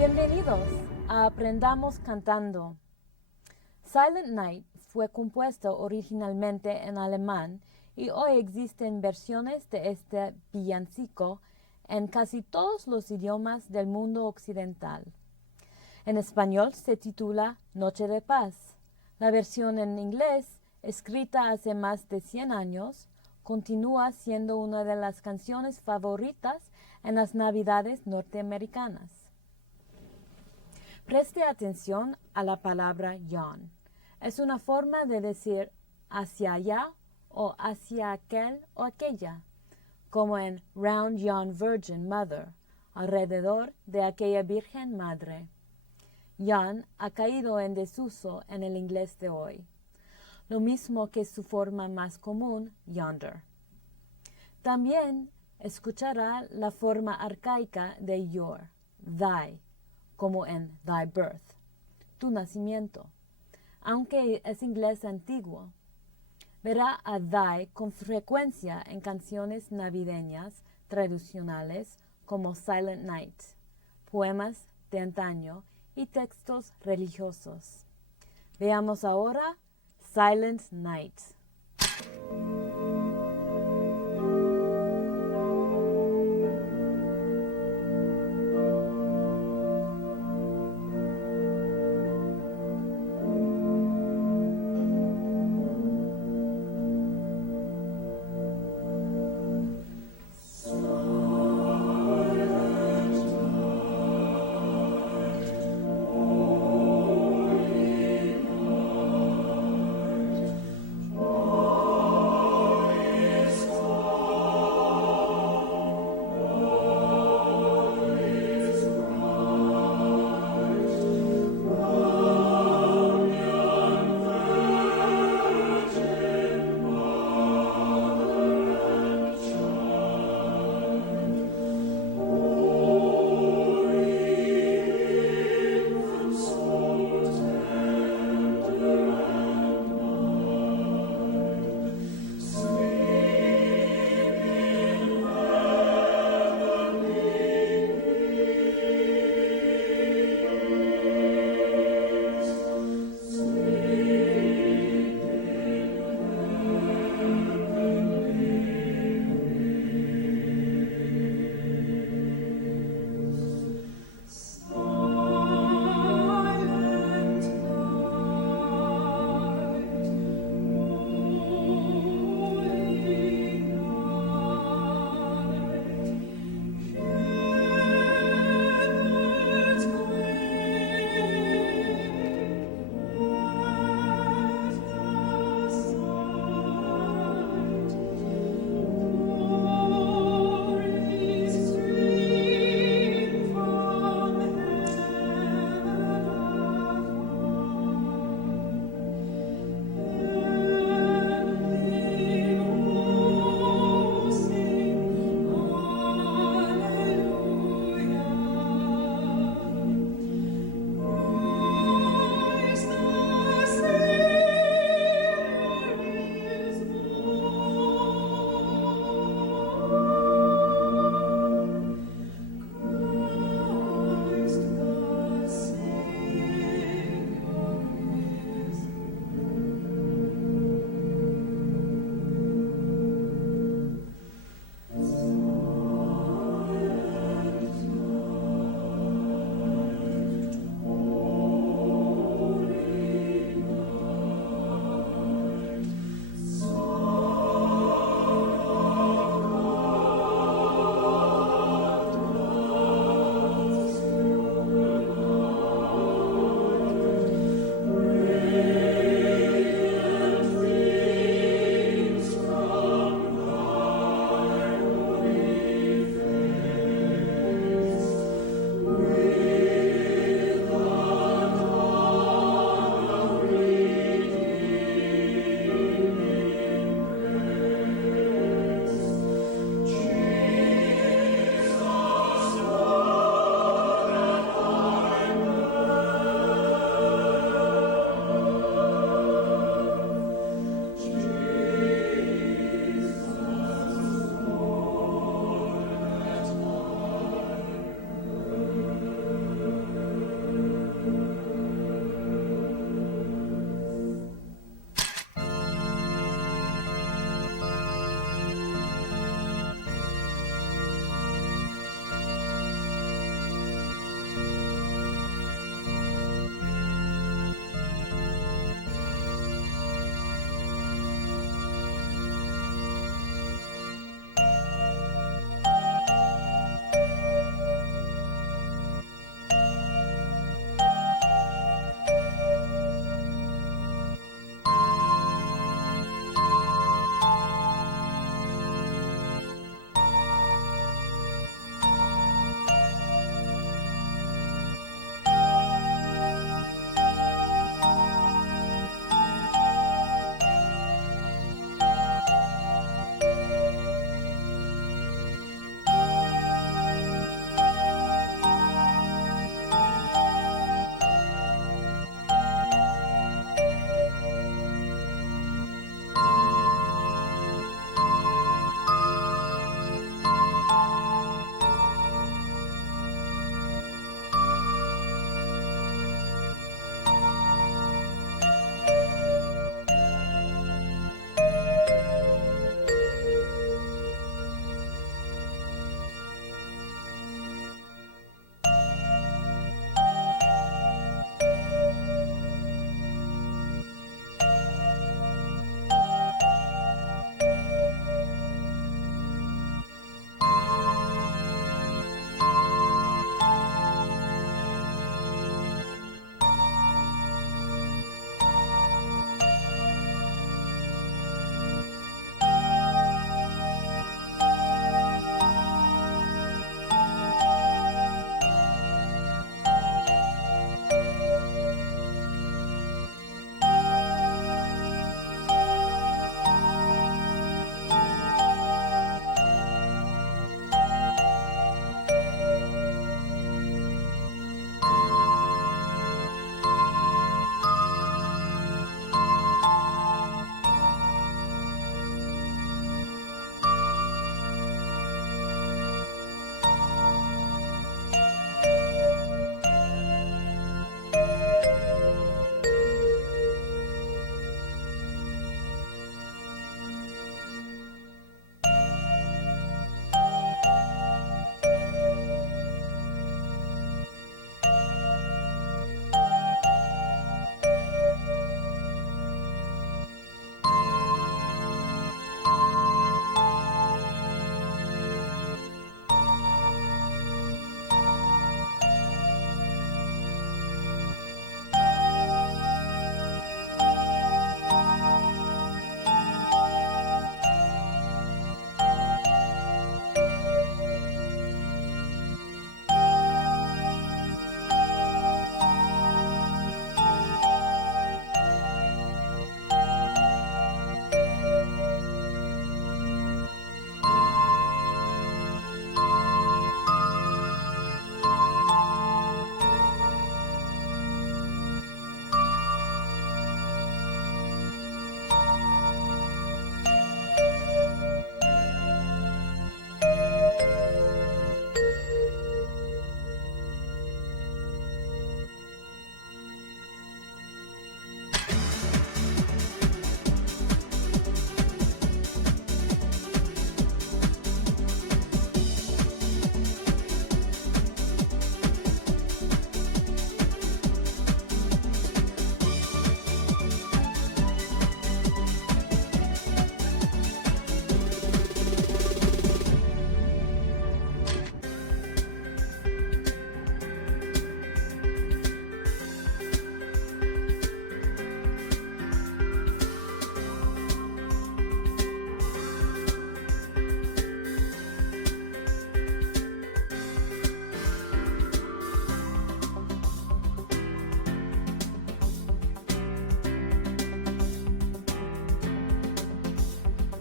Bienvenidos a Aprendamos Cantando. Silent Night fue compuesto originalmente en alemán y hoy existen versiones de este villancico en casi todos los idiomas del mundo occidental. En español se titula Noche de Paz. La versión en inglés, escrita hace más de 100 años, continúa siendo una de las canciones favoritas en las Navidades norteamericanas. Preste atención a la palabra yon. Es una forma de decir hacia allá o hacia aquel o aquella, como en Round Yon Virgin Mother, alrededor de aquella Virgen Madre. Yon ha caído en desuso en el inglés de hoy, lo mismo que su forma más común, yonder. También escuchará la forma arcaica de your, thy, como en thy birth, tu nacimiento, aunque es inglés antiguo. Verá a thy con frecuencia en canciones navideñas tradicionales como Silent Night, poemas de antaño y textos religiosos. Veamos ahora Silent Night. Oh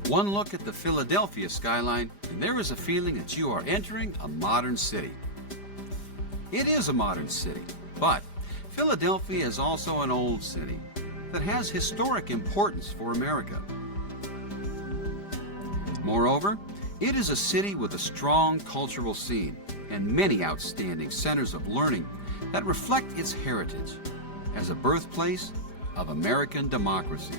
One look at the Philadelphia skyline, and there is a feeling that you are entering a modern city. It is a modern city, but Philadelphia is also an old city that has historic importance for America. Moreover, it is a city with a strong cultural scene and many outstanding centers of learning that reflect its heritage as a birthplace of American democracy.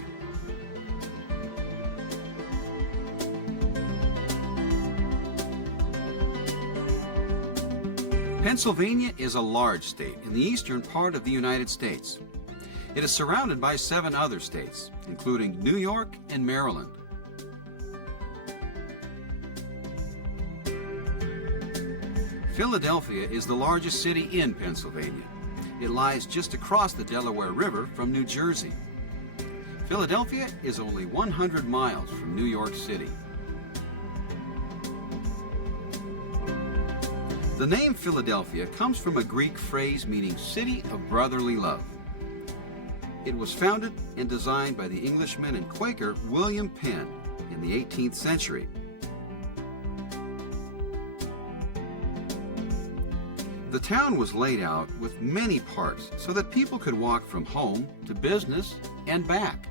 Pennsylvania is a large state in the eastern part of the United States. It is surrounded by 7 other states, including New York and Maryland. Philadelphia is the largest city in Pennsylvania. It lies just across the Delaware River from New Jersey. Philadelphia is only 100 miles from New York City. The name Philadelphia comes from a Greek phrase meaning city of brotherly love. It was founded and designed by the Englishman and Quaker William Penn in the 18th century. The town was laid out with many parks so that people could walk from home to business and back.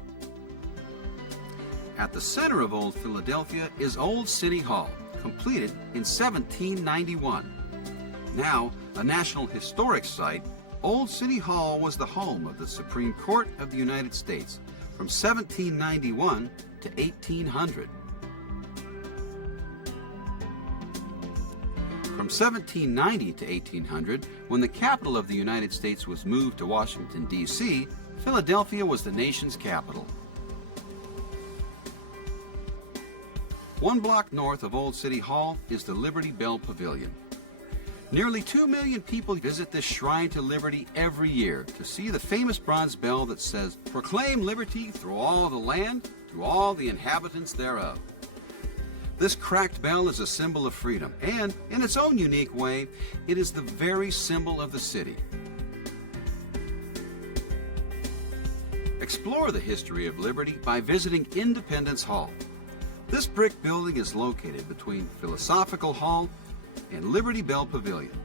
At the center of Old Philadelphia is Old City Hall, completed in 1791. Now a National Historic Site, Old City Hall was the home of the Supreme Court of the United States from 1791 to 1800. From 1790 to 1800, when the capital of the United States was moved to Washington, D.C., Philadelphia was the nation's capital. 1 block north of Old City Hall is the Liberty Bell Pavilion. Nearly 2 million people visit this shrine to liberty every year to see the famous bronze bell that says, "Proclaim liberty through all the land, to all the inhabitants thereof." This cracked bell is a symbol of freedom, and in its own unique way, it is the very symbol of the city. Explore the history of liberty by visiting Independence Hall. This brick building is located between Philosophical Hall and Liberty Bell Pavilion.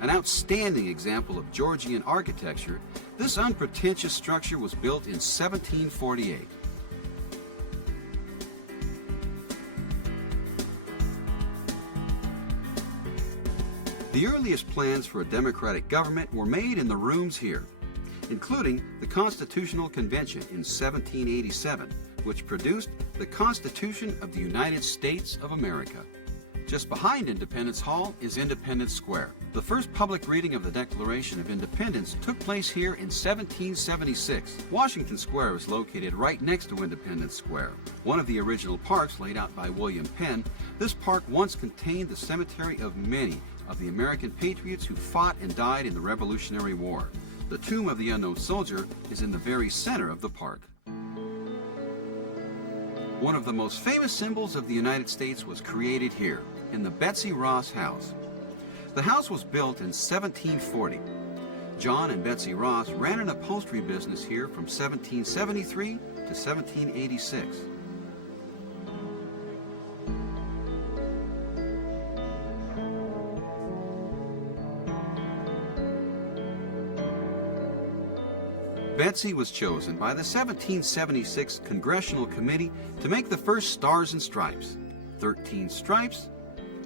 An outstanding example of Georgian architecture, this unpretentious structure was built in 1748. The earliest plans for a democratic government were made in the rooms here, including the Constitutional Convention in 1787, which produced the Constitution of the United States of America. Just behind Independence Hall is Independence Square. The first public reading of the Declaration of Independence took place here in 1776. Washington Square is located right next to Independence Square, one of the original parks laid out by William Penn. This park once contained the cemetery of many of the American patriots who fought and died in the Revolutionary War. The tomb of the unknown soldier is in the very center of the park. One of the most famous symbols of the United States was created here, in the Betsy Ross House. The house was built in 1740. John and Betsy Ross ran an upholstery business here from 1773 to 1786. Betsy was chosen by the 1776 Congressional Committee to make the first Stars and Stripes. 13 stripes,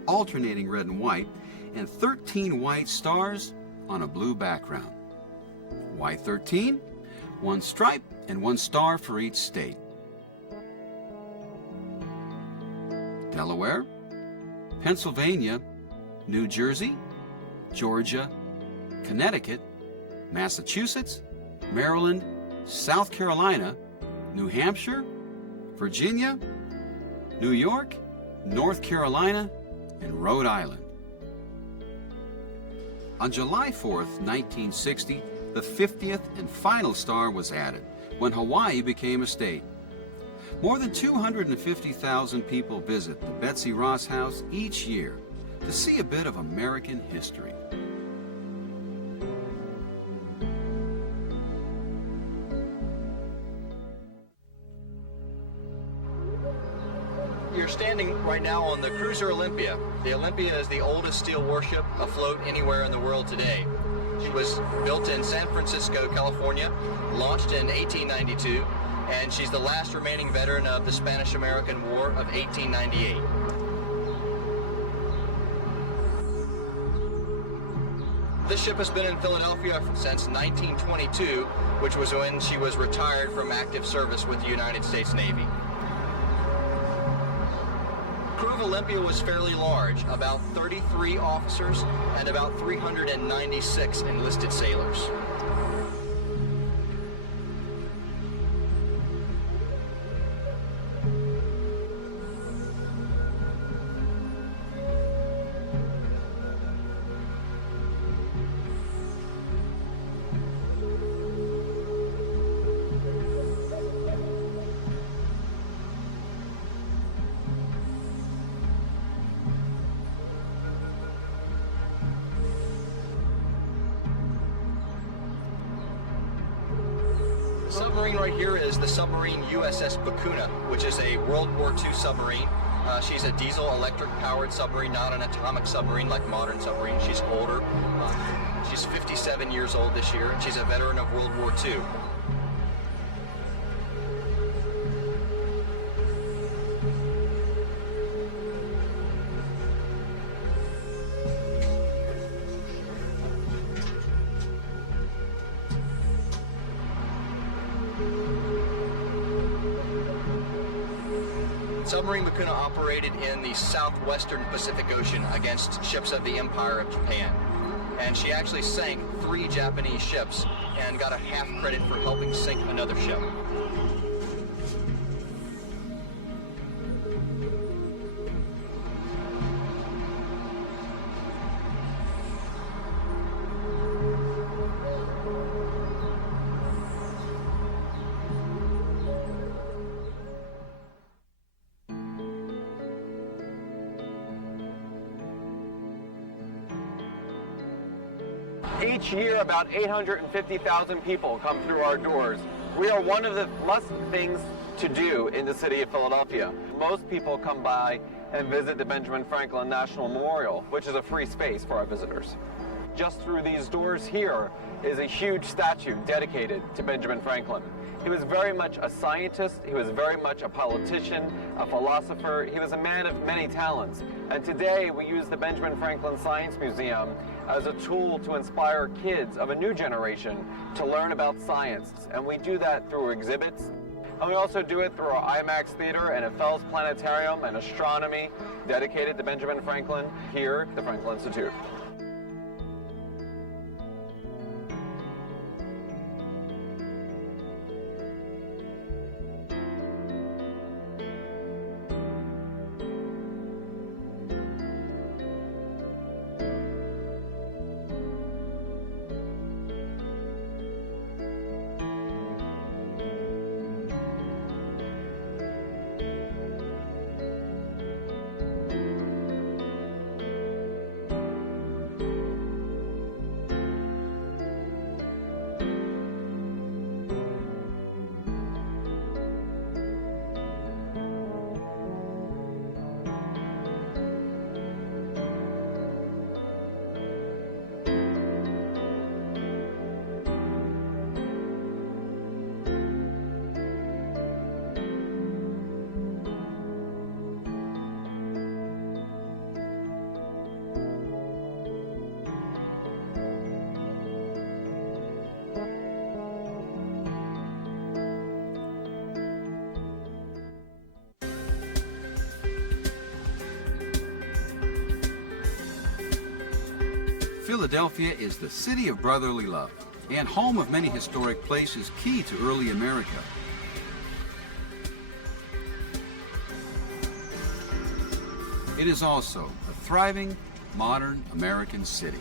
alternating red and white, and 13 white stars on a blue background. Why 13? 1 stripe and 1 star for each state. Delaware, Pennsylvania, New Jersey, Georgia, Connecticut, Massachusetts, Maryland, South Carolina, New Hampshire, Virginia, New York, North Carolina, and Rhode Island. On July 4th, 1960, the 50th and final star was added when Hawaii became a state. More than 250,000 people visit the Betsy Ross House each year to see a bit of American history. standing right now on the cruiser Olympia. The Olympia is the oldest steel warship afloat anywhere in the world today. She was built in San Francisco, California, launched in 1892, and she's the last remaining veteran of the Spanish-American War of 1898. This ship has been in Philadelphia since 1922, which was when she was retired from active service with the United States Navy. Crew of Olympia was fairly large, about 33 officers and about 396 enlisted sailors. The submarine right here is the submarine USS Bakuna, which is a World War II submarine. She's a diesel-electric powered submarine, not an atomic submarine like modern submarines. She's older. She's 57 years old this year, and she's a veteran of World War II. Submarine Bakuna operated in the southwestern Pacific Ocean against ships of the Empire of Japan. And she actually sank 3 Japanese ships and got a half credit for helping sink another ship. Each year, about 850,000 people come through our doors. We are one of the less things to do in the city of Philadelphia. Most people come by and visit the Benjamin Franklin National Memorial, which is a free space for our visitors. Just through these doors here is a huge statue dedicated to Benjamin Franklin. He was very much a scientist, he was very much a politician, a philosopher, he was a man of many talents. And today we use the Benjamin Franklin Science Museum as a tool to inspire kids of a new generation to learn about science. And we do that through exhibits. And we also do it through our IMAX Theater and a Fels Planetarium and astronomy dedicated to Benjamin Franklin here at the Franklin Institute. Philadelphia is the city of brotherly love and home of many historic places key to early America. It is also a thriving, modern American city.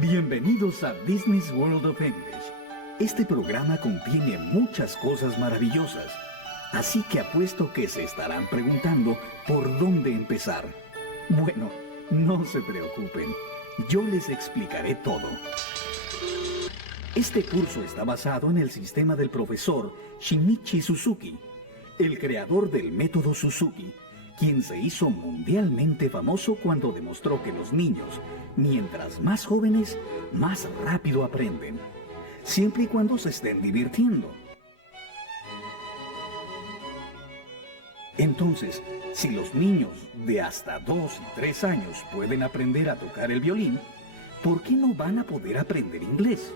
Bienvenidos a Business World of English. Este programa contiene muchas cosas maravillosas, así que apuesto que se estarán preguntando por dónde empezar. Bueno, no se preocupen, yo les explicaré todo. Este curso está basado en el sistema del profesor Shinichi Suzuki, el creador del método Suzuki, quien se hizo mundialmente famoso cuando demostró que los niños, mientras más jóvenes, más rápido aprenden, siempre y cuando se estén divirtiendo. Entonces, si los niños de hasta 2 y 3 años pueden aprender a tocar el violín, ¿por qué no van a poder aprender inglés?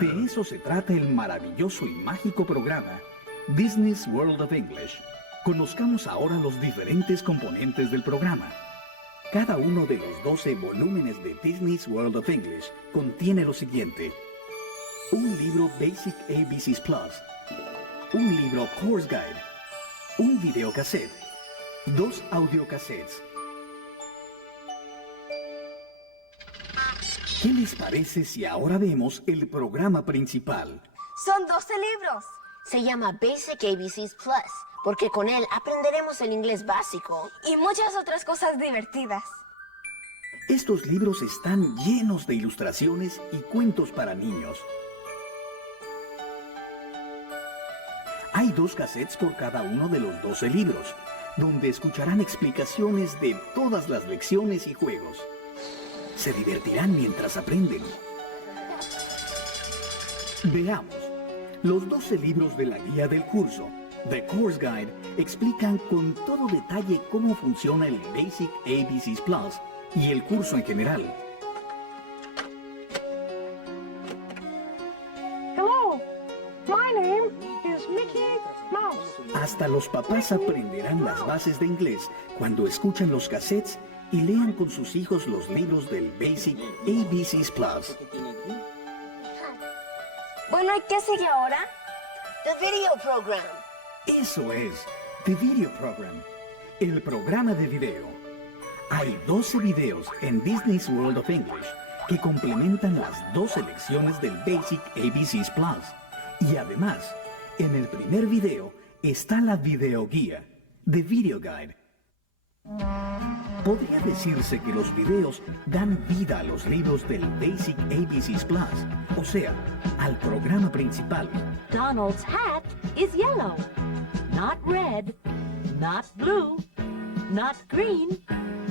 De eso se trata el maravilloso y mágico programa Business World of English. Conozcamos ahora los diferentes componentes del programa. Cada uno de los 12 volúmenes de Business World of English contiene lo siguiente: un libro Basic ABCs Plus, un libro Course Guide, un videocassette, 2 audiocassettes. ¿Qué les parece si ahora vemos el programa principal? Son 12 libros. Se llama Basic ABCs Plus, porque con él aprenderemos el inglés básico. Y muchas otras cosas divertidas. Estos libros están llenos de ilustraciones y cuentos para niños. Hay 2 cassettes por cada uno de los 12 libros, donde escucharán explicaciones de todas las lecciones y juegos. Se divertirán mientras aprenden. Veamos. Los 12 libros de la guía del curso, The Course Guide, explican con todo detalle cómo funciona el Basic ABCs Plus y el curso en general. Hello, my name is Mickey Mouse. Hasta los papás aprenderán las bases de inglés cuando escuchan los cassettes y lean con sus hijos los libros del Basic ABCs Plus. Bueno, ¿y qué sigue ahora? The Video Program. Eso es, The Video Program, el programa de video. Hay 12 videos en Business World of English que complementan las 12 lecciones del Basic ABCs Plus. Y además, en el primer video está la videoguía, The Video Guide. Podría decirse que los videos dan vida a los libros del Basic ABCs Plus, o sea, al programa principal. Donald's hat is yellow, not red, not blue, not green,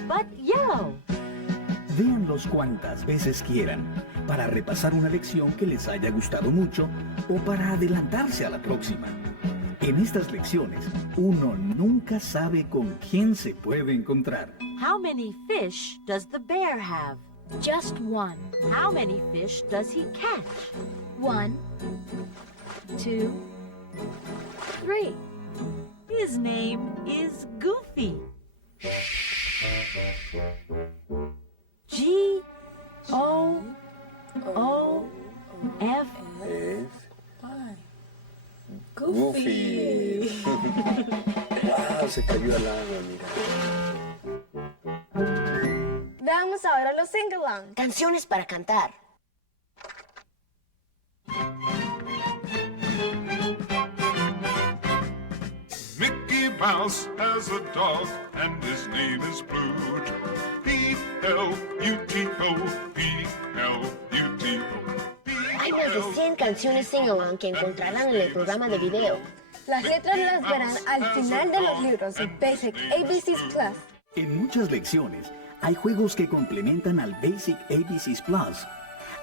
but yellow. Véanlos cuantas veces quieran, para repasar una lección que les haya gustado mucho o para adelantarse a la próxima. En estas lecciones, uno nunca sabe con quién se puede encontrar. How many fish does the bear have? Just one. How many fish does he catch? 1, 2, 3. His name is Goofy. G-O-O-F. Goofy. Wow, se cayó al agua, mira. Veamos ahora los sing-along. Canciones para cantar. Mickey Mouse has a dog, and his name is Pluto. P-L-U-T-O, P-L-U-T-O. Hay más de 100 canciones sing-along que encontrarán en el programa de video. Las letras las verán al final de los libros de Basic ABCs Plus. En muchas lecciones, hay juegos que complementan al Basic ABCs Plus,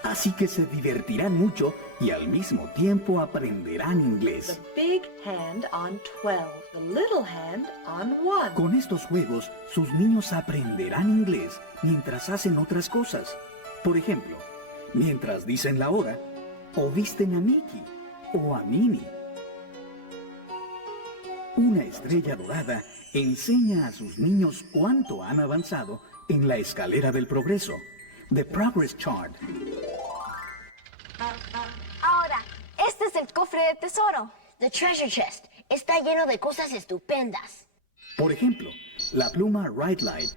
así que se divertirán mucho y al mismo tiempo aprenderán inglés. The big hand on 12, the little hand on 1. Con estos juegos, sus niños aprenderán inglés mientras hacen otras cosas. Por ejemplo, mientras dicen la hora, o visten a Mickey, o a Minnie. Una estrella dorada enseña a sus niños cuánto han avanzado en la escalera del progreso, The Progress Chart. Ahora, este es el cofre de tesoro. The Treasure Chest está lleno de cosas estupendas. Por ejemplo, la pluma Write Light,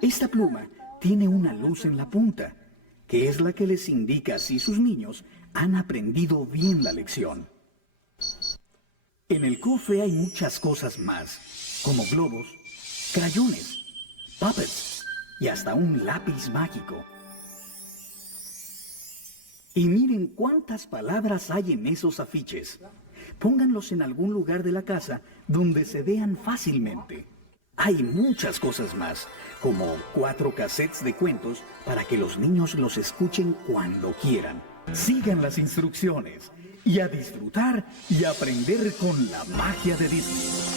Esta pluma tiene una luz en la punta, que es la que les indica si sus niños han aprendido bien la lección. En el cofre hay muchas cosas más, como globos, crayones, puppets y hasta un lápiz mágico. Y miren cuántas palabras hay en esos afiches. Pónganlos en algún lugar de la casa donde se vean fácilmente. Hay muchas cosas más, como 4 cassettes de cuentos para que los niños los escuchen cuando quieran. Sigan las instrucciones y a disfrutar y aprender con la magia de Disney.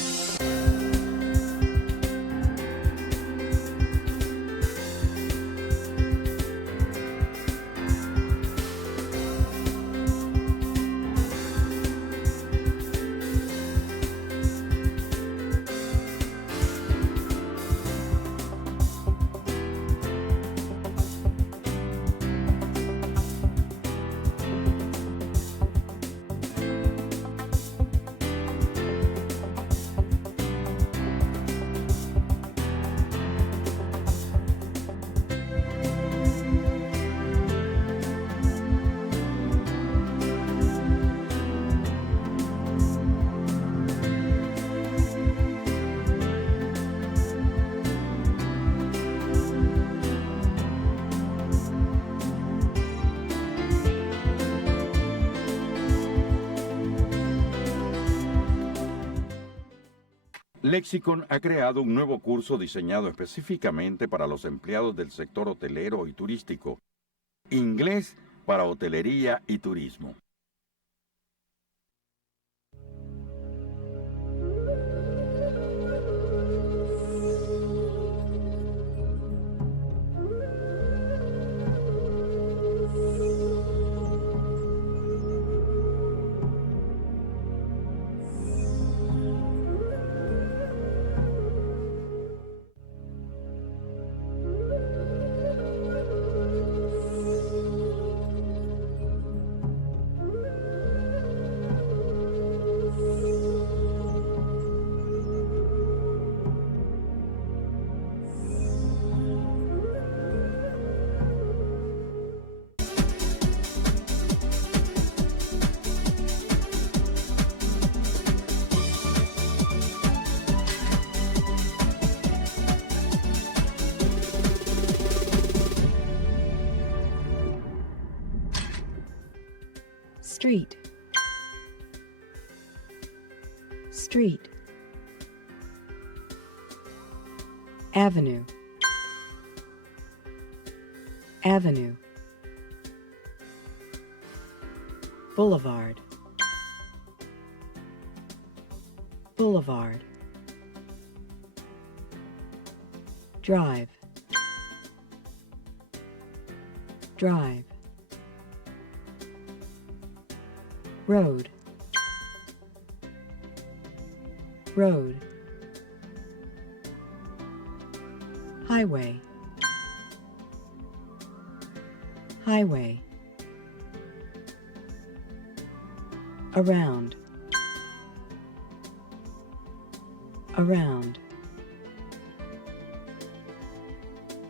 Lexicon ha creado un nuevo curso diseñado específicamente para los empleados del sector hotelero y turístico. Inglés para hotelería y turismo. Street, street, avenue, avenue, boulevard, boulevard, drive, drive, road, road, highway, highway, around, around,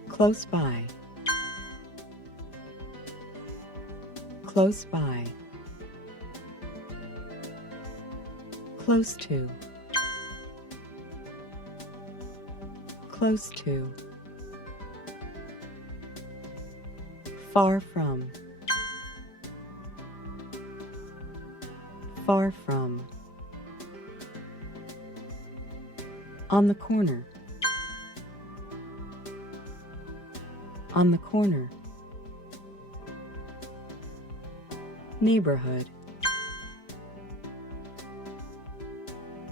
close by, close by, close to, close to, far from, far from, on the corner, on the corner, neighborhood,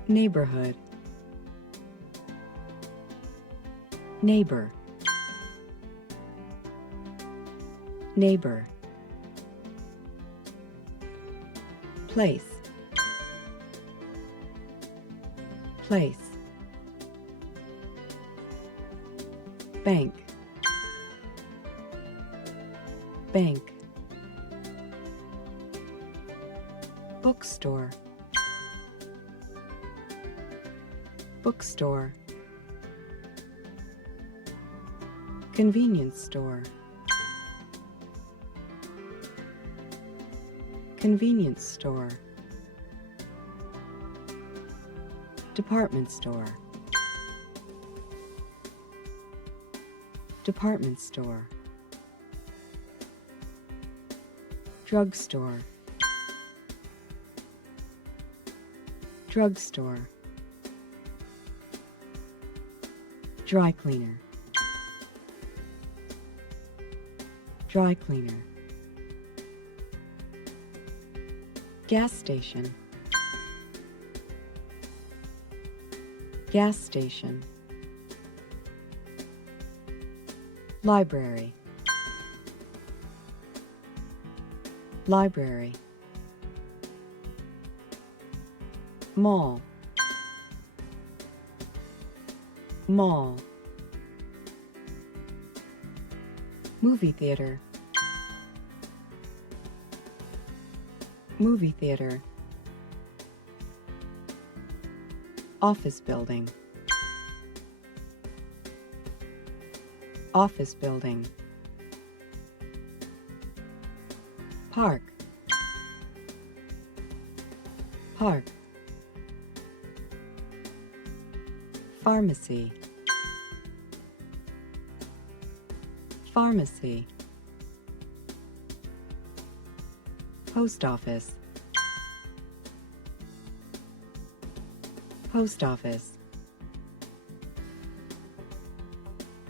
neighborhood, neighbor, neighbor, place, place, bank, bank, bookstore, bookstore, Convenience store. Convenience store. Department store. Department store. Drugstore. Drugstore. Dry cleaner. Dry cleaner. Gas station. Gas station. Library. Library. Mall. Mall. Movie theater. Movie theater. Office building. Office building. Park. Park. Pharmacy. Pharmacy. Post office. Post office.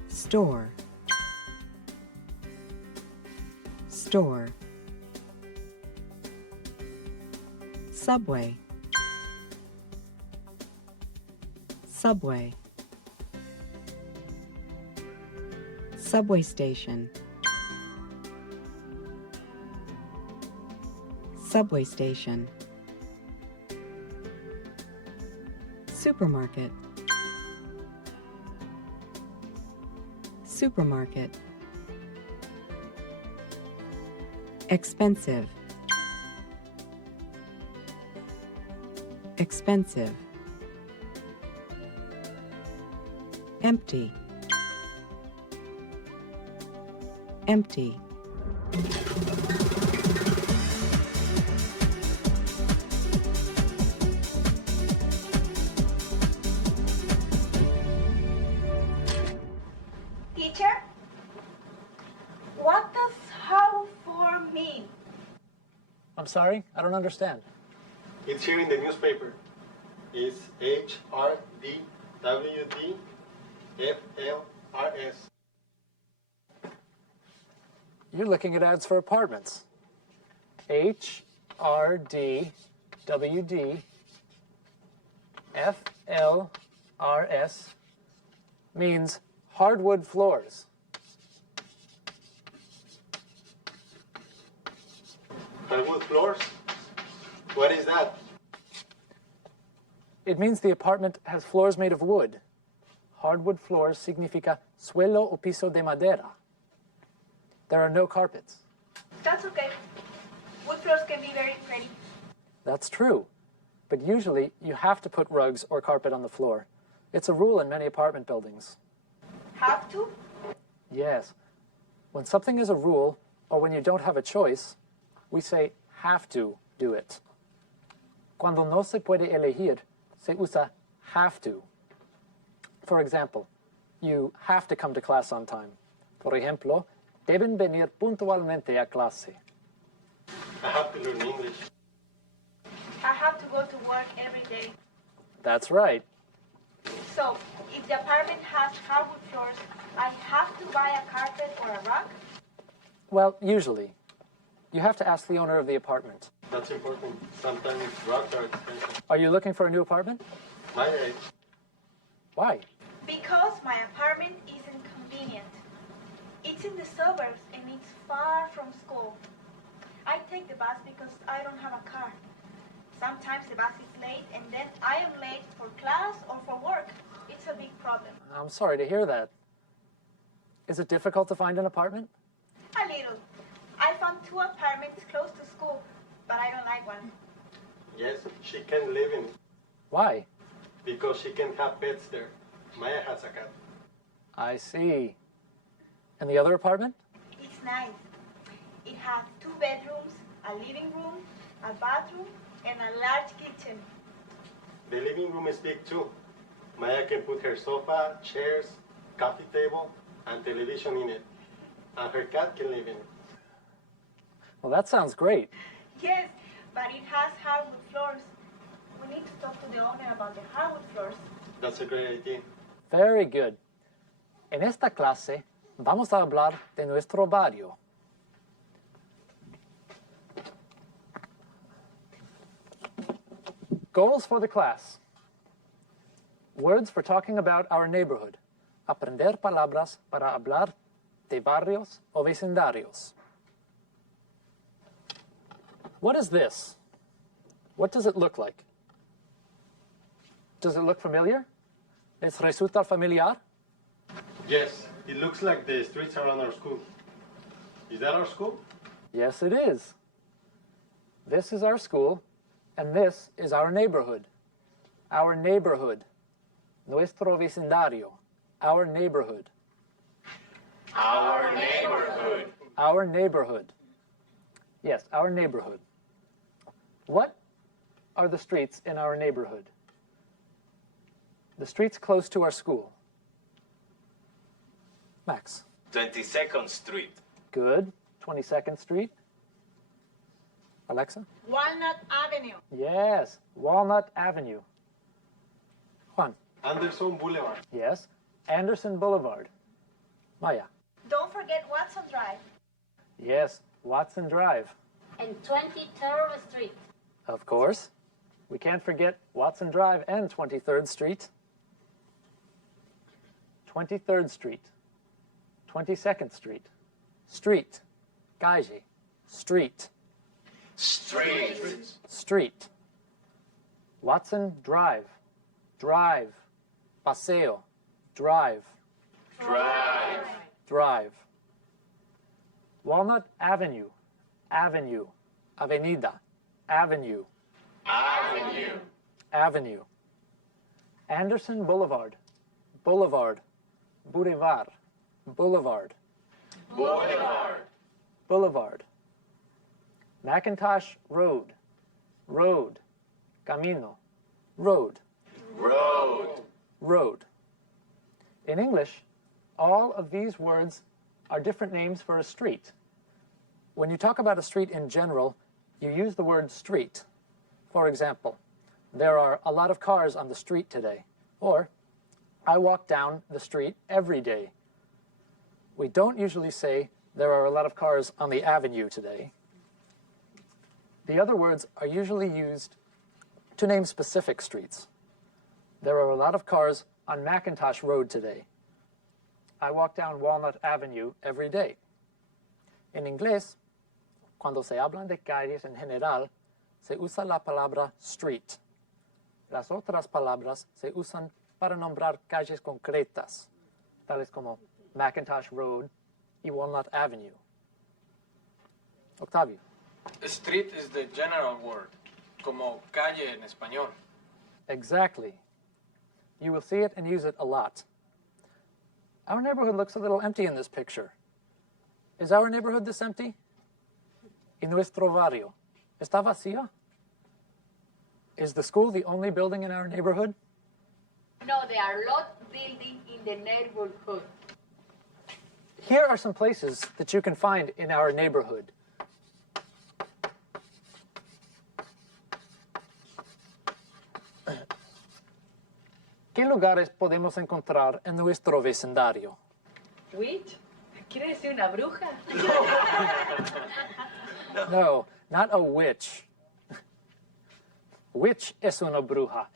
Store. Store. Subway. Subway. Subway station. Subway station. Supermarket. Supermarket. Expensive. Expensive. Empty. Empty. Teacher, what does how for mean? I'm sorry, I don't understand. It's here in the newspaper. It's HRDWDFLRS. You're looking at ads for apartments. HRDWDFLRS means hardwood floors. Hardwood floors? What is that? It means the apartment has floors made of wood. Hardwood floors significa suelo o piso de madera. There are no carpets. That's okay. Wood floors can be very pretty. That's true. But usually, you have to put rugs or carpet on the floor. It's a rule in many apartment buildings. Have to? Yes. When something is a rule, or when you don't have a choice, we say have to do it. Cuando no se puede elegir, se usa have to. For example, you have to come to class on time. Por ejemplo, deben venir puntualmente a clase. I have to learn English. I have to go to work every day. That's right. So, if the apartment has hardwood floors, I have to buy a carpet or a rug? Well, usually. You have to ask the owner of the apartment. That's important. Sometimes rugs are expensive. Are you looking for a new apartment? My age. Why? Because my apartment isn't convenient. It's in the suburbs and it's far from school. I take the bus because I don't have a car. Sometimes the bus is late and then I am late for class or for work. It's a big problem. I'm sorry to hear that. Is it difficult to find an apartment? A little. I found 2 apartments close to school, but I don't like one. Yes, she can live in it. Why? Because she can have pets there. Maya has a cat. I see. And the other apartment? It's nice. It has 2 bedrooms, a living room, a bathroom, and a large kitchen. The living room is big too. Maya can put her sofa, chairs, coffee table, and television in it. And her cat can live in it. Well, that sounds great. Yes, but it has hardwood floors. We need to talk to the owner about the hardwood floors. That's a great idea. Very good. En esta clase vamos a hablar de nuestro barrio. Goals for the class. Words for talking about our neighborhood. Aprender palabras para hablar de barrios o vecindarios. What is this? What does it look like? Does it look familiar? ¿Les resulta familiar? Yes, it looks like the streets around our school. Is that our school? Yes, it is. This is our school, and this is our neighborhood. Our neighborhood. Nuestro vecindario. Our neighborhood. Our neighborhood. Our neighborhood. Yes, our neighborhood. What are the streets in our neighborhood? The streets close to our school. Max. 22nd Street. Good. 22nd Street. Alexa? Walnut Avenue. Yes, Walnut Avenue. Juan? Anderson Boulevard. Yes, Anderson Boulevard. Maya? Don't forget Watson Drive. Yes, Watson Drive. And 23rd Street. Of course. We can't forget Watson Drive and 23rd Street. 23rd Street. 22nd Street. Street. Calle. Street. Street. Street. Watson Drive. Drive. Paseo. Drive. Drive. Drive. Walnut Avenue. Avenue. Avenida. Avenue. Avenue. Avenue. Anderson Boulevard. Boulevard. Boulevard. Boulevard. Boulevard. Boulevard. Macintosh Road. Road. Camino. Road. Road. Road. In English, all of these words are different names for a street. When you talk about a street in general, you use the word street. For example, there are a lot of cars on the street today. Or, I walk down the street every day. We don't usually say there are a lot of cars on the avenue today. The other words are usually used to name specific streets. There are a lot of cars on Macintosh Road today. I walk down Walnut Avenue every day. En inglés, cuando se hablan de calles en general, se usa la palabra street. Las otras palabras se usan para nombrar calles concretas, tales como Macintosh Road y Walnut Avenue. Octavio. Street is the general word, como calle en español. Exactly. You will see it and use it a lot. Our neighborhood looks a little empty in this picture. Is our neighborhood this empty? ¿Y nuestro barrio está vacío? Is the school the only building in our neighborhood? No, there are a lot of buildings in the neighborhood. Here are some places that you can find in our neighborhood. ¿Qué lugares podemos encontrar en nuestro vecindario? ¿Witch? ¿Quiere decir una bruja? No, not a witch. Witch es una bruja.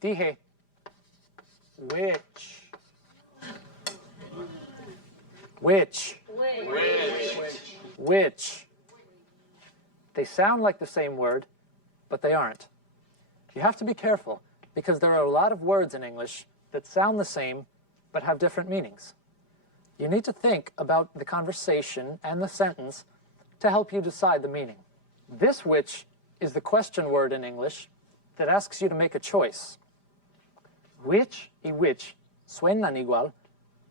Dije, witch. Witch. Witch. Witch. They sound like the same word, but they aren't. You have to be careful, because there are a lot of words in English that sound the same, but have different meanings. You need to think about the conversation and the sentence to help you decide the meaning. This which is the question word in English that asks you to make a choice. Which y which suenan igual,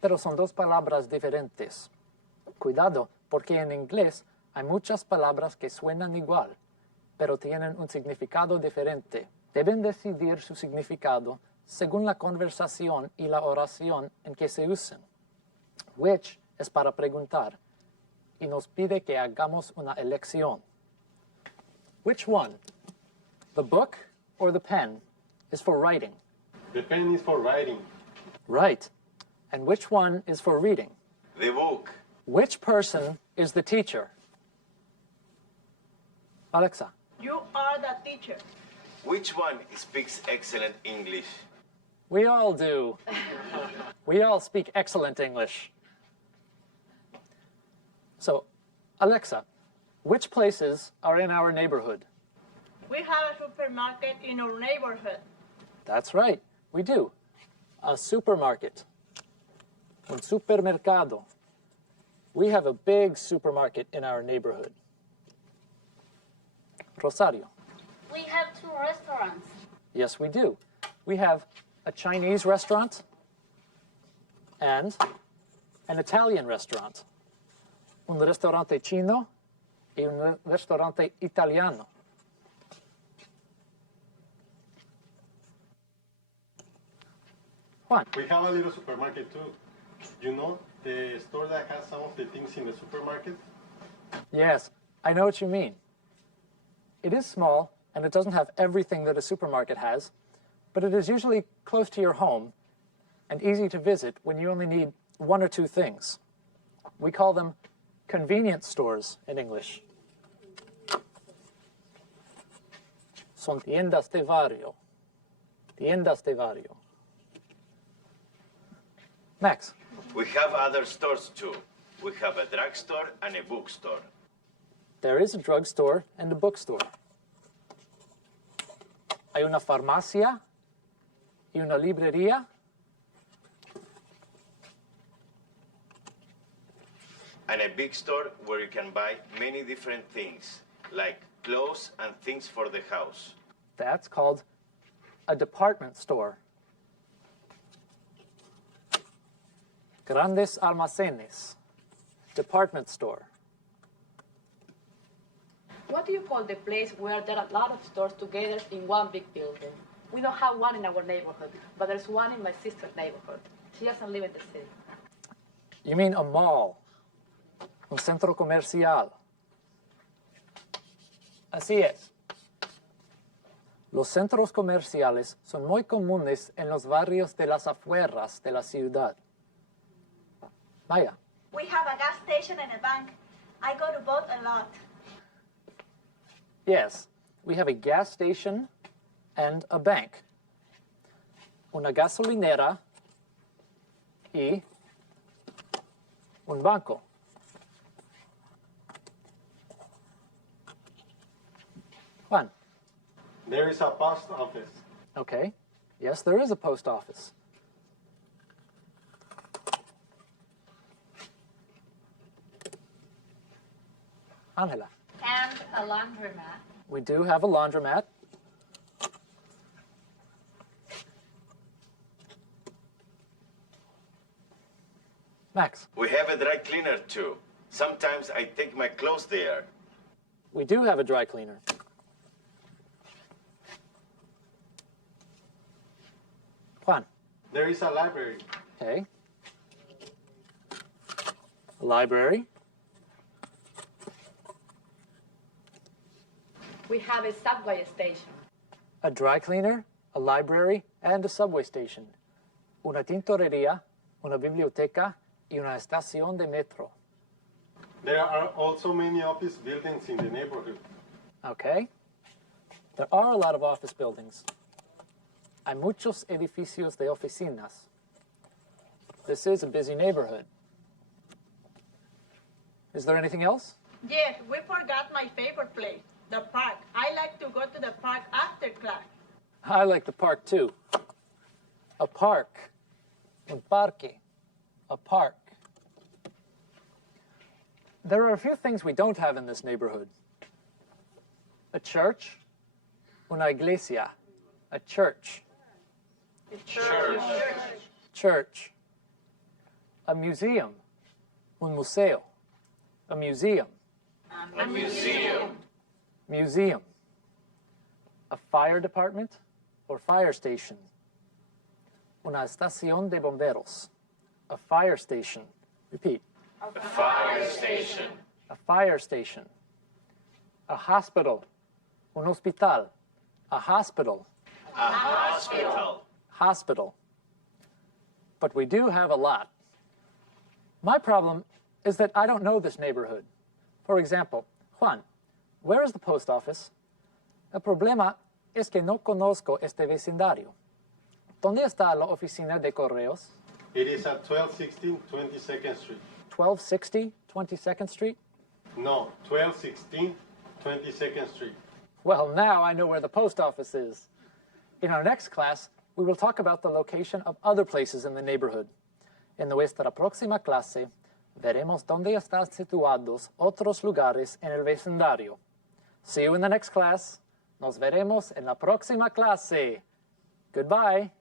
pero son dos palabras diferentes. Cuidado, porque en inglés hay muchas palabras que suenan igual, pero tienen un significado diferente. Deben decidir su significado según la conversación y la oración en que se usen. Which es para preguntar, y nos pide que hagamos una elección. Which one? The book or the pen is for writing? The pen is for writing. Right. And which one is for reading? The book. Which person is the teacher? Alexa. You are the teacher. Which one speaks excellent English? We all do. We all speak excellent English. So, Alexa, which places are in our neighborhood? We have a supermarket in our neighborhood. That's right, we do. A supermarket. Un supermercado. We have a big supermarket in our neighborhood. Rosario. We have 2 restaurants. Yes, we do. We have a Chinese restaurant and an Italian restaurant. Un restaurante chino y un restaurante italiano. Juan. We have a little supermarket too. You know, the store that has some of the things in the supermarket? Yes, I know what you mean. It is small, and it doesn't have everything that a supermarket has, but it is usually close to your home and easy to visit when you only need 1 or 2 things. We call them convenience stores in English. Son tiendas de barrio. Tiendas de barrio. Max. We have other stores too. We have a drugstore and a bookstore. There is a drugstore and a bookstore. Hay una farmacia y una librería. And a big store where you can buy many different things, like clothes and things for the house. That's called a department store. Grandes almacenes. Department store. What do you call the place where there are a lot of stores together in one big building? We don't have one in our neighborhood, but there's one in my sister's neighborhood. She doesn't live in the city. You mean a mall? Un centro comercial. Así es. Los centros comerciales son muy comunes en los barrios de las afueras de la ciudad. Maya. We have a gas station and a bank. I go to both a lot. Yes, we have a gas station and a bank. Una gasolinera y un banco. Juan. There is a post office. Okay. Yes, there is a post office. Angela. And a laundromat. We do have a laundromat. Max. We have a dry cleaner too. Sometimes I take my clothes there. We do have a dry cleaner. Juan. There is a library. Okay. A library. We have a subway station. A dry cleaner, a library, and a subway station. Una tintorería, una biblioteca, y una estación de metro. There are also many office buildings in the neighborhood. Okay. There are a lot of office buildings. Hay muchos edificios de oficinas. This is a busy neighborhood. Is there anything else? Yes, we forgot my favorite place, the park. I like to go to the park after class. I like the park too. A park. Un parque. A park. There are a few things we don't have in this neighborhood. A church. Una iglesia. A church. Church. Church. A museum. Un museo. A museum. A museum. Museum. A fire department or fire station. Una estación de bomberos. A fire station. Repeat. A fire station. A fire station. A hospital. Un hospital. A hospital. A hospital. Hospital. But we do have a lot. My problem is that I don't know this neighborhood. For example, Juan, where is the post office? El problema es que no conozco este vecindario. ¿Dónde está la oficina de correos? It is at 1216 22nd Street. 1260 22nd Street? No, 1216 22nd Street. Well, now I know where the post office is. In our next class, we will talk about the location of other places in the neighborhood. En nuestra próxima clase, veremos dónde están situados otros lugares en el vecindario. See you in the next class. Nos veremos en la próxima clase. Goodbye.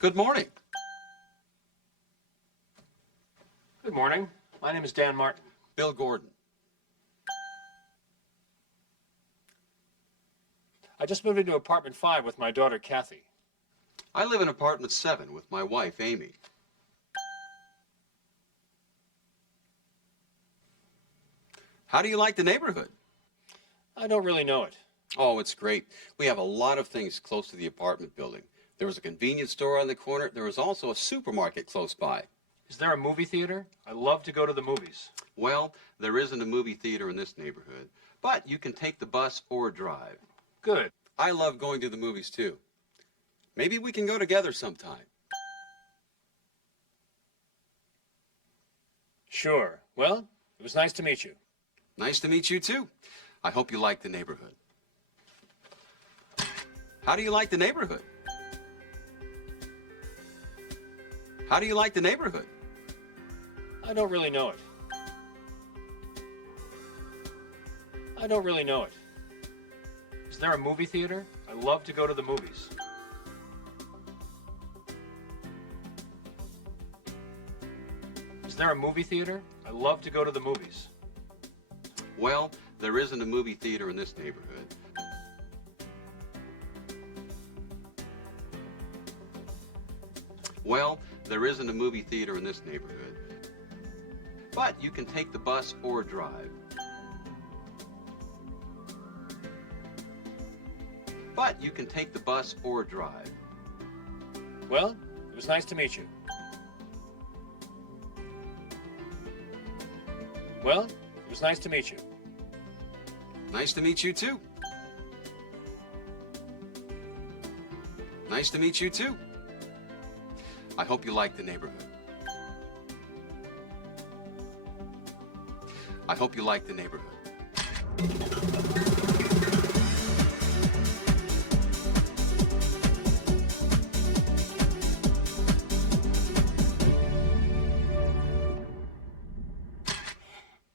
Good morning. Good morning. My name is Dan Martin. Bill Gordon. I just moved into apartment 5 with my daughter Kathy. I live in apartment 7 with my wife Amy. How do you like the neighborhood? I don't really know it. Oh, it's great. We have a lot of things close to the apartment building. There was a convenience store on the corner. There was also a supermarket close by. Is there a movie theater? I love to go to the movies. Well, there isn't a movie theater in this neighborhood, but you can take the bus or drive. Good. I love going to the movies too. Maybe we can go together sometime. Sure. Well, it was nice to meet you. Nice to meet you too. I hope you like the neighborhood. How do you like the neighborhood? How do you like the neighborhood? I don't really know it. I don't really know it. Is there a movie theater? I love to go to the movies. Is there a movie theater? I love to go to the movies. Well, there isn't a movie theater in this neighborhood. Well, there isn't a movie theater in this neighborhood. But you can take the bus or drive. But you can take the bus or drive. Well, it was nice to meet you. Well, it was nice to meet you. Nice to meet you too. Nice to meet you too. I hope you like the neighborhood. I hope you like the neighborhood.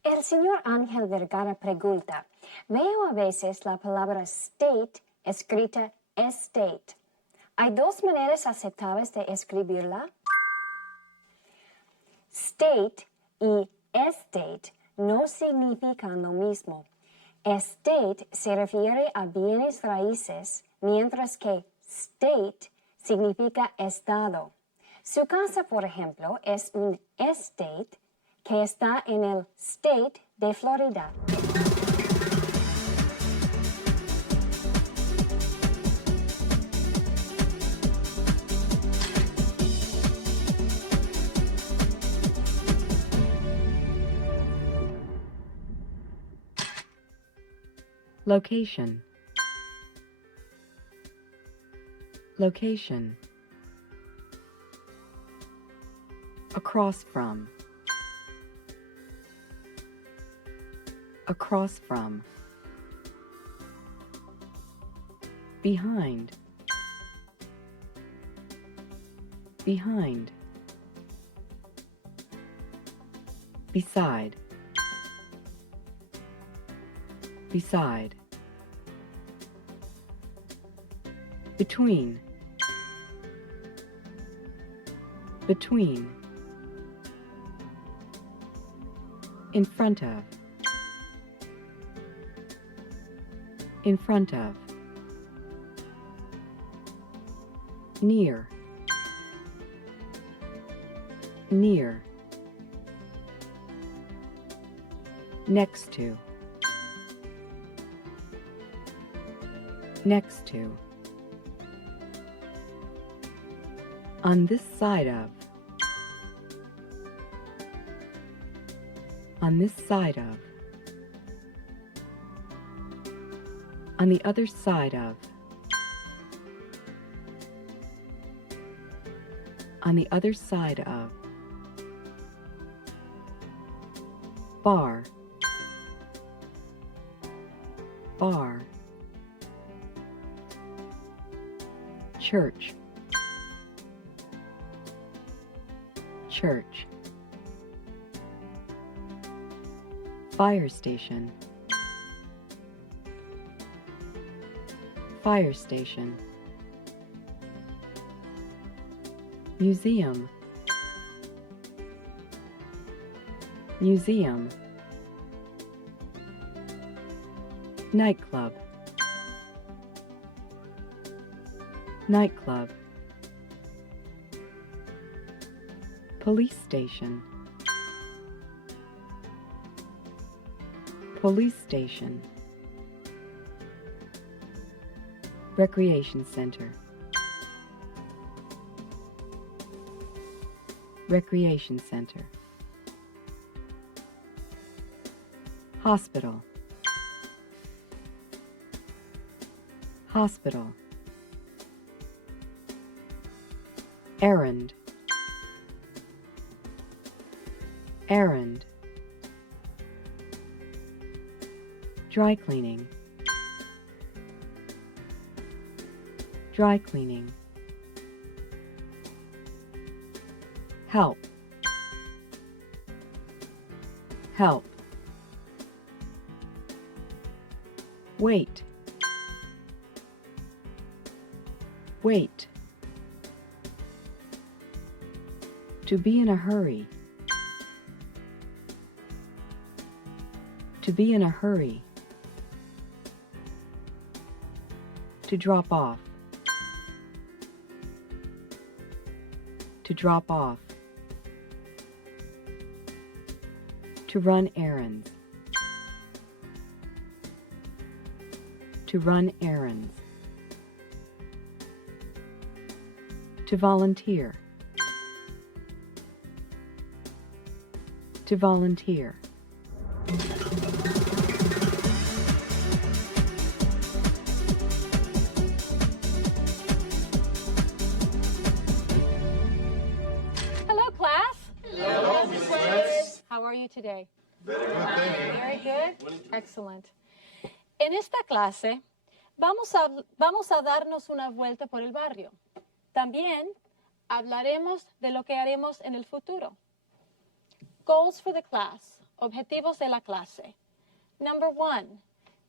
El señor Ángel Vergara pregunta, veo a veces la palabra state escrita estate. ¿Hay dos maneras aceptables de escribirla? State y estate no significan lo mismo. Estate se refiere a bienes raíces, mientras que state significa estado. Su casa, por ejemplo, es un estate que está en el state de Florida. Location. Location. Across from. Across from. Behind. Behind. beside, beside, between, between, in front of, in front of, near, near, next to, next to, on this side of, on this side of, on the other side of, on the other side of, bar, bar, church, church, fire station, fire station, museum, museum, nightclub, nightclub, police station, police station, recreation center, recreation center, hospital, hospital, errand, errand, dry cleaning, dry cleaning, help, help, wait, wait, to be in a hurry, to be in a hurry, to drop off, to drop off, to run errands, to run errands, to volunteer, to volunteer, Hello, class. Hello, Miss West. How are you today? Very good, thank you. Very good. Excellent. En esta clase vamos a darnos una vuelta por el barrio. También hablaremos de lo que haremos en el futuro. Goals for the class. Objetivos de la clase. Number 1,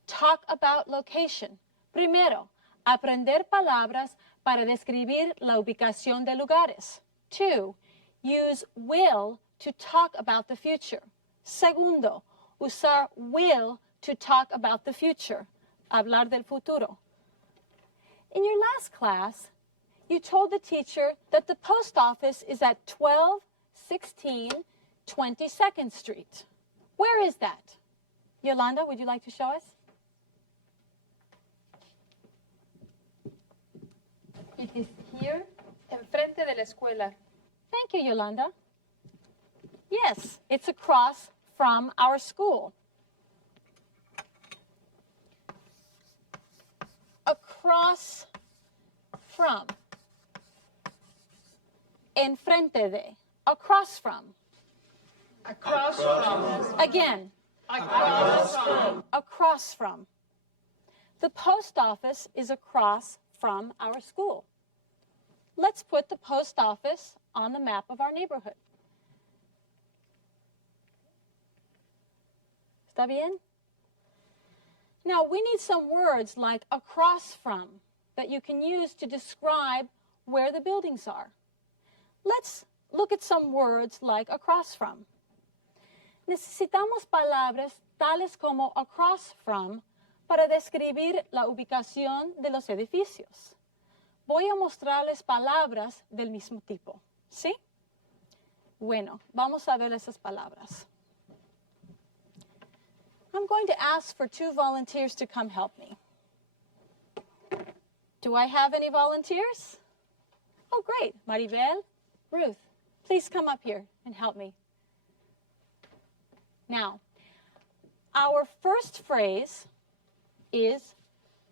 talk about location. Primero, aprender palabras para describir la ubicación de lugares. 2, use will to talk about the future. Segundo, usar will to talk about the future. Hablar del futuro. In your last class, you told the teacher that the post office is at 1216 22nd Street. Where is that? Yolanda, would you like to show us? It is here, enfrente de la escuela. Thank you, Yolanda. Yes, it's across from our school. Across from. Enfrente de. Across from. Across from. Again. Across from. Across from. The post office is across from our school. Let's put the post office on the map of our neighborhood. ¿Está bien? Now, we need some words like across from that you can use to describe where the buildings are. Let's look at some words like across from. Necesitamos palabras tales como across from para describir la ubicación de los edificios. Voy a mostrarles palabras del mismo tipo, ¿sí? Bueno, vamos a ver esas palabras. I'm going to ask for 2 volunteers to come help me. Do I have any volunteers? Oh, great. Maribel, Ruth, please come up here and help me. Now, our first phrase is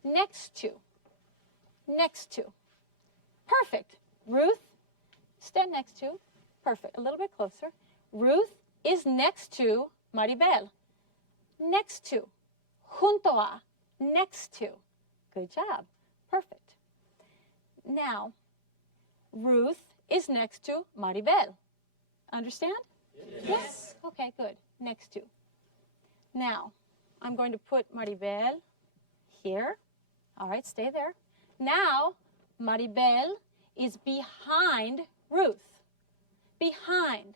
next to. Next to. Perfect. Ruth, stand next to. Perfect. A little bit closer. Ruth is next to Maribel. Next to. Junto a. Next to. Good job. Perfect. Now, Ruth is next to Maribel. Understand? Yes. Okay, good. Next to. Now, I'm going to put Maribel here. All right, stay there. Now, Maribel is behind Ruth. Behind.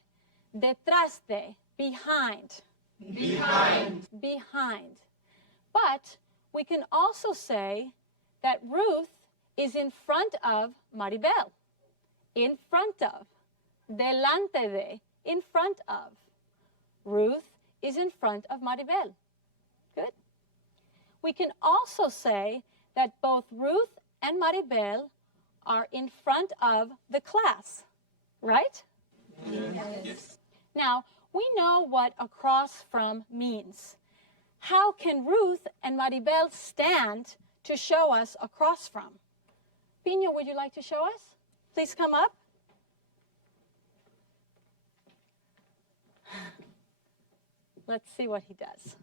Detrás de. Behind. Behind. Behind. But we can also say that Ruth is in front of Maribel. In front of. Delante de. In front of. Ruth is in front of Maribel. Good. We can also say that both Ruth and Maribel are in front of the class, right? Yes. Now, we know what across from means. How can Ruth and Maribel stand to show us across from? Pino, would you like to show us? Please come up. Let's see what he does.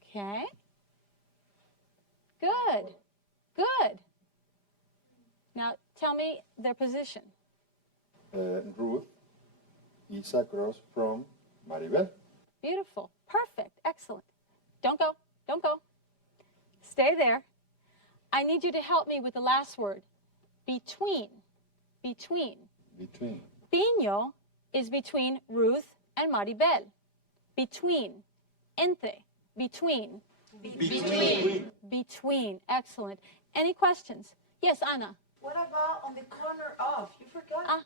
Okay. Good. Good. Now, tell me their position. Ruth is across from Maribel. Beautiful. Perfect. Excellent. Don't go. Don't go. Stay there. I need you to help me with the last word. Between. Between. Between. Pino is between Ruth and Maribel. Between. Entre. Between. Between. Between. Excellent. Any questions? Yes, Anna. What about on the corner of? You forgot.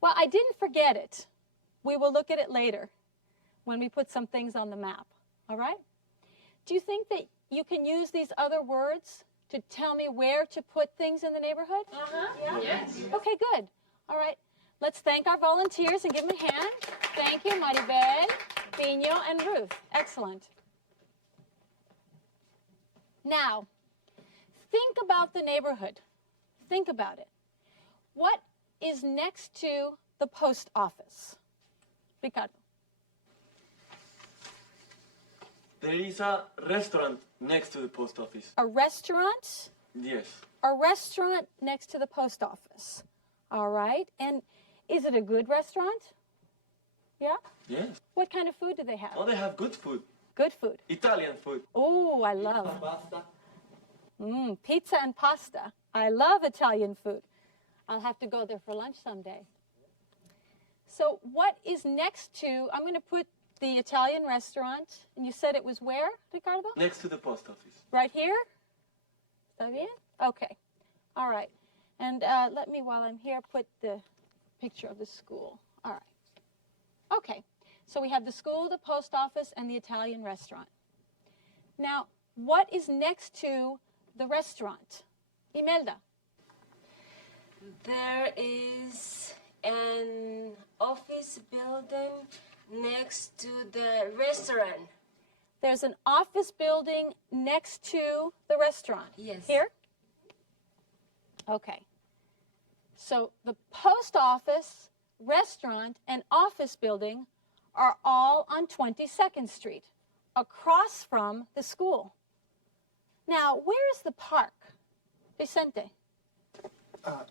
Well, I didn't forget it. We will look at it later when we put some things on the map. All right? Do you think that you can use these other words to tell me where to put things in the neighborhood? Yeah. Yes. Okay, good. All right. Let's thank our volunteers and give them a hand. Thank you, Maribel, Pino, and Ruth. Excellent. Now, think about the neighborhood. Think about it. What is next to the post office? Ricardo. There is a restaurant next to the post office. A restaurant? Yes. A restaurant next to the post office. All right. And is it a good restaurant? Yeah? Yes. What kind of food do they have? Oh, they have good food. Good food. Italian food. Oh, I love. Pizza and pasta. I love Italian food. I'll have to go there for lunch someday. So what is next to, I'm going to put the Italian restaurant, and you said it was where, Ricardo? Next to the post office. Right here? Está bien? Okay. All right. And let me, while I'm here, put the picture of the school. All right. Okay. So we have the school, the post office, and the Italian restaurant. Now, what is next to the restaurant? Imelda. There is an office building next to the restaurant. There's an office building next to the restaurant. Yes. Here? Okay. So the post office, restaurant, and office building are all on 22nd Street, across from the school. Now, where is the park? Vicente?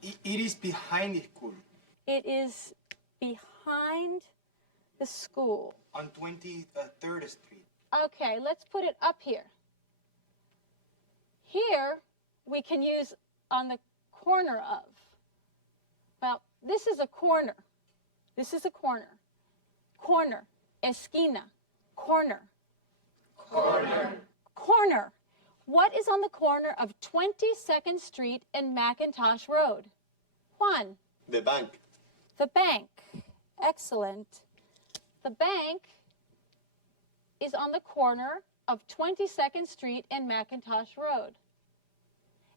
It is behind the school. It is behind The school. On 23rd Street. Okay, let's put it up here. Here, we can use on the corner of. Well, this is a corner. This is a corner. Corner. Esquina. Corner. Corner. Corner. What is on the corner of 22nd Street and McIntosh Road? Juan. The bank. The bank. Excellent. The bank is on the corner of 22nd Street and McIntosh Road.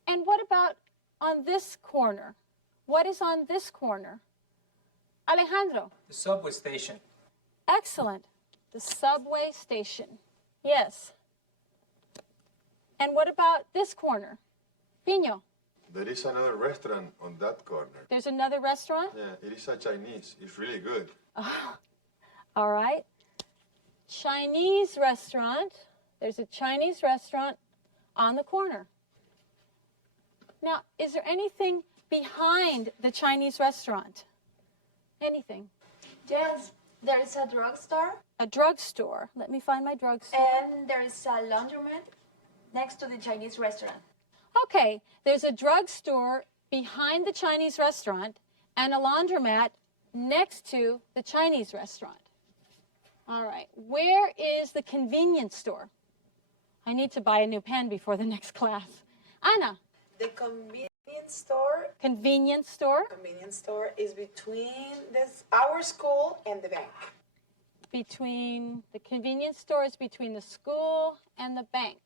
And what about on this corner? What is on this corner? Alejandro. The subway station. Excellent. The subway station. Yes. And what about this corner? Pino. There is another restaurant on that corner. There's another restaurant? Yeah, it is a Chinese. It's really good. Oh, all right. Chinese restaurant. There's a Chinese restaurant on the corner. Now, is there anything behind the Chinese restaurant? Anything? Yes, there is a drugstore. A drugstore. Let me find my drugstore. And there is a laundromat next to the Chinese restaurant. Okay, there's a drugstore behind the Chinese restaurant and a laundromat next to the Chinese restaurant. All right, where is the convenience store? I need to buy a new pen before the next class. Anna. The convenience store. Convenience store. Convenience store is between our school and the bank. Between the convenience store is between the school and the bank.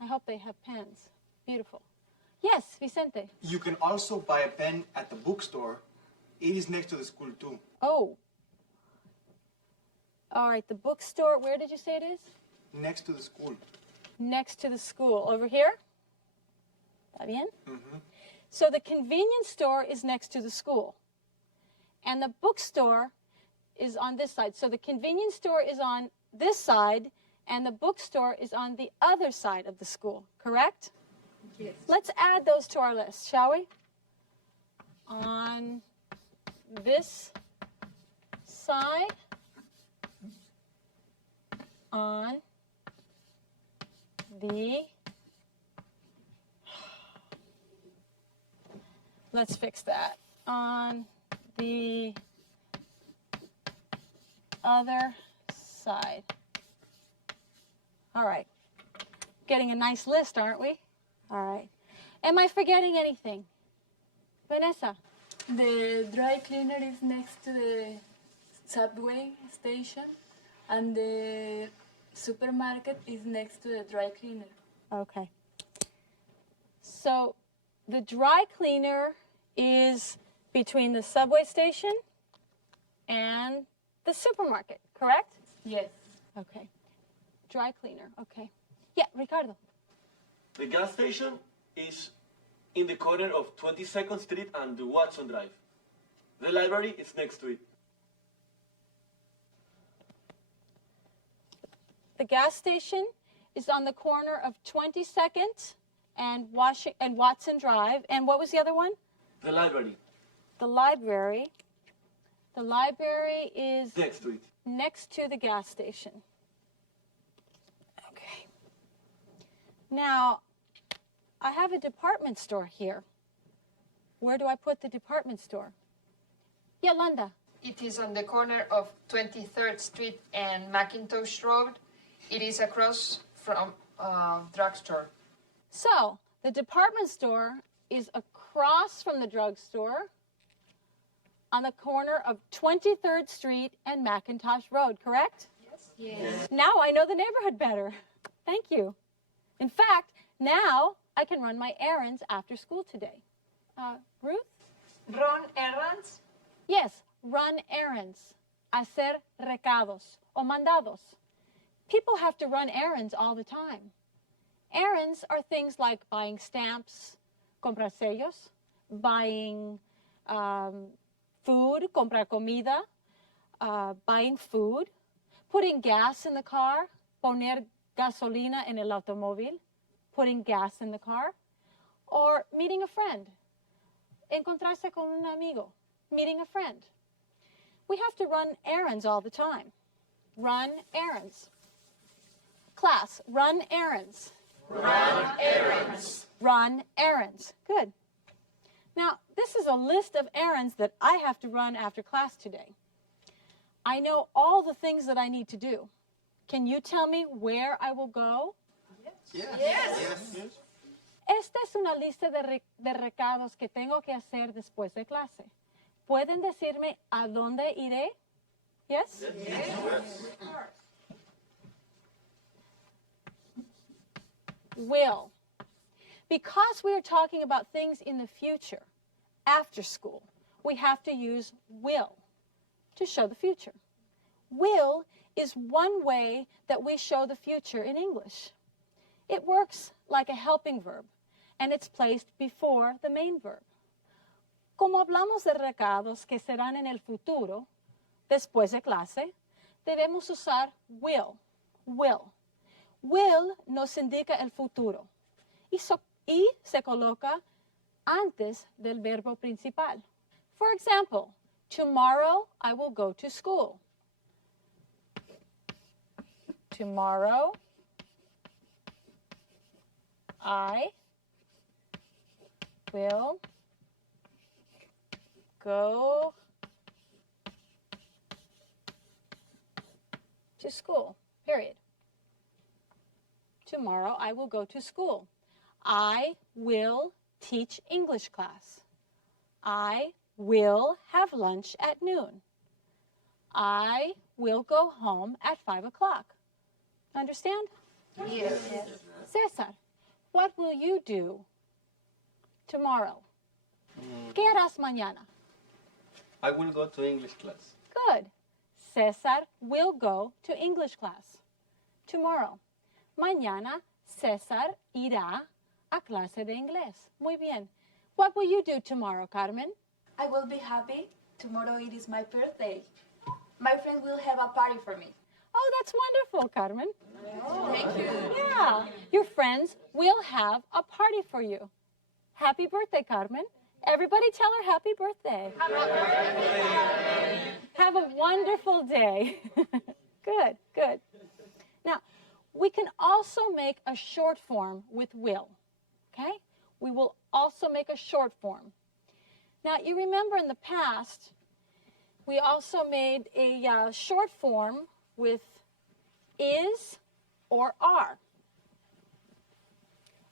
I hope they have pens. Beautiful. Yes, Vicente. You can also buy a pen at the bookstore. It is next to the school too. Oh. All right, the bookstore, where did you say it is? Next to the school. Next to the school. Over here? ¿Está bien? Mm-hmm. So the convenience store is next to the school. And the bookstore is on this side. So the convenience store is on this side, and the bookstore is on the other side of the school, correct? Yes. Let's add those to our list, shall we? On this side, on the, let's fix that, on the other side. All right, getting a nice list, aren't we? All right. Am I forgetting anything? Vanessa? The dry cleaner is next to the subway station, and the supermarket is next to the dry cleaner. Okay. So the dry cleaner is between the subway station and the supermarket, correct? Yes. Okay. Dry cleaner, okay. Yeah, Ricardo. The gas station is in the corner of 22nd Street and Watson Drive. The library is next to it. The gas station is on the corner of 22nd and Watson Drive. And what was the other one? The library. The library. The library is next to it. Next to the gas station. Okay. Now, I have a department store here. Where do I put the department store? Yolanda. It is on the corner of 23rd Street and McIntosh Road. It is across from drugstore. So, the department store is across from the drugstore on the corner of 23rd Street and McIntosh Road, correct? Yes. Yes. Now I know the neighborhood better. Thank you. In fact, now I can run my errands after school today. Ruth? Run errands? Yes, run errands. Hacer recados o mandados. People have to run errands all the time. Errands are things like buying stamps, comprar sellos, buying food, comprar comida, buying food, putting gas in the car, poner gasolina en el automóvil, putting gas in the car, or meeting a friend, encontrarse con un amigo, meeting a friend. We have to run errands all the time. Run errands. Class, run errands. Run errands. Run errands. Good. Now, this is a list of errands that I have to run after class today. I know all the things that I need to do. Can you tell me where I will go? Yes. Esta es una lista de recados que tengo que hacer después de clase. ¿Pueden decirme a dónde iré? Yes? Yes. Will. Because we are talking about things in the future, after school, we have to use will to show the future. Will is one way that we show the future in English. It works like a helping verb, and it's placed before the main verb. Como hablamos de recados que serán en el futuro, después de clase, debemos usar will. Will. Will nos indica el futuro y se coloca antes del verbo principal. For example, tomorrow I will go to school. Tomorrow I will go to school, period. Tomorrow I will go to school. I will teach English class. I will have lunch at noon. I will go home at 5 o'clock. Understand? Yes. Cesar, what will you do tomorrow? ¿Qué harás mañana? I will go to English class. Good. Cesar will go to English class tomorrow. Mañana César irá a clase de inglés. Muy bien. What will you do tomorrow, Carmen? I will be happy. Tomorrow it is my birthday. My friend will have a party for me. Oh, that's wonderful, Carmen. Thank you. Yeah, your friends will have a party for you. Happy birthday, Carmen. Everybody tell her happy birthday. Happy birthday. Have a wonderful day. Good, good. Now, we can also make a short form with will, okay? We will also make a short form. Now, you remember in the past, we also made a short form with is or are.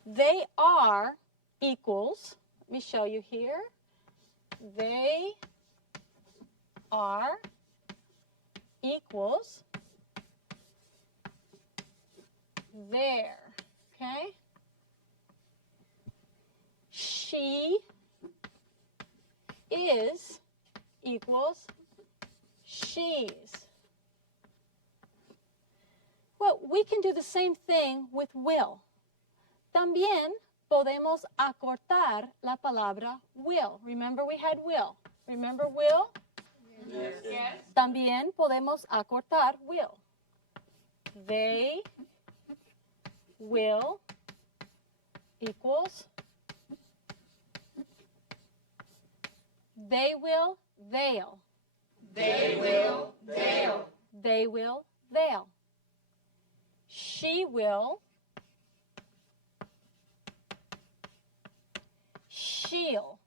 They are equals, let me show you here. They are equals there, okay? She is equals she's. Well, we can do the same thing with will. También podemos acortar la palabra will. Remember we had will. Remember will? Yes. También podemos acortar will. They will equals they will, they'll. They will, they'll. They will, they'll. She will, she'll.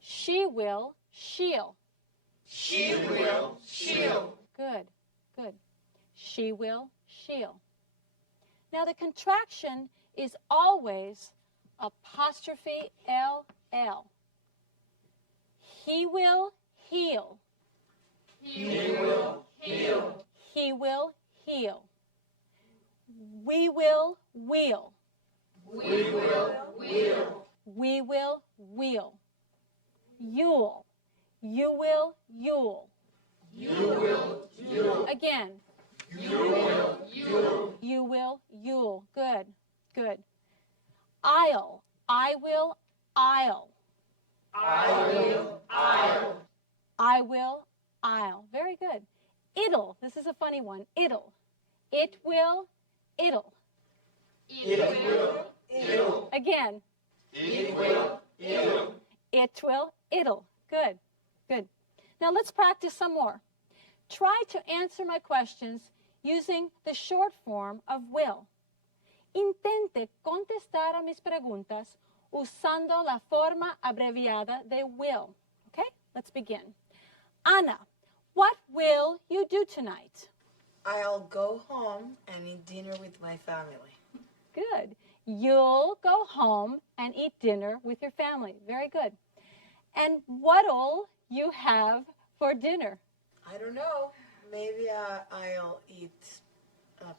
She will, she'll. She will, she'll. Good, good. She will, she'll. Now the contraction is always apostrophe LL. He will, he'll. He will, he'll. He will, he'll. We will, we'll. We will, we'll. We will, we'll. You'll. You will, you'll. You will, you'll. Again. You will, you'll. You will, you'll. Good, good. I'll. I will, I'll. I will, I'll. I will, I'll. Very good. It'll. This is a funny one. It'll. It will, it'll. It will, it'll. Again. It will, it'll. It will, it'll. Good, good. Now let's practice some more. Try to answer my questions using the short form of will. Intente contestar a mis preguntas usando la forma abreviada de will. Okay, let's begin. Anna, what will you do tonight? I'll go home and eat dinner with my family. Good. You'll go home and eat dinner with your family. Very good. And what'll you have for dinner? I don't know. Maybe I'll eat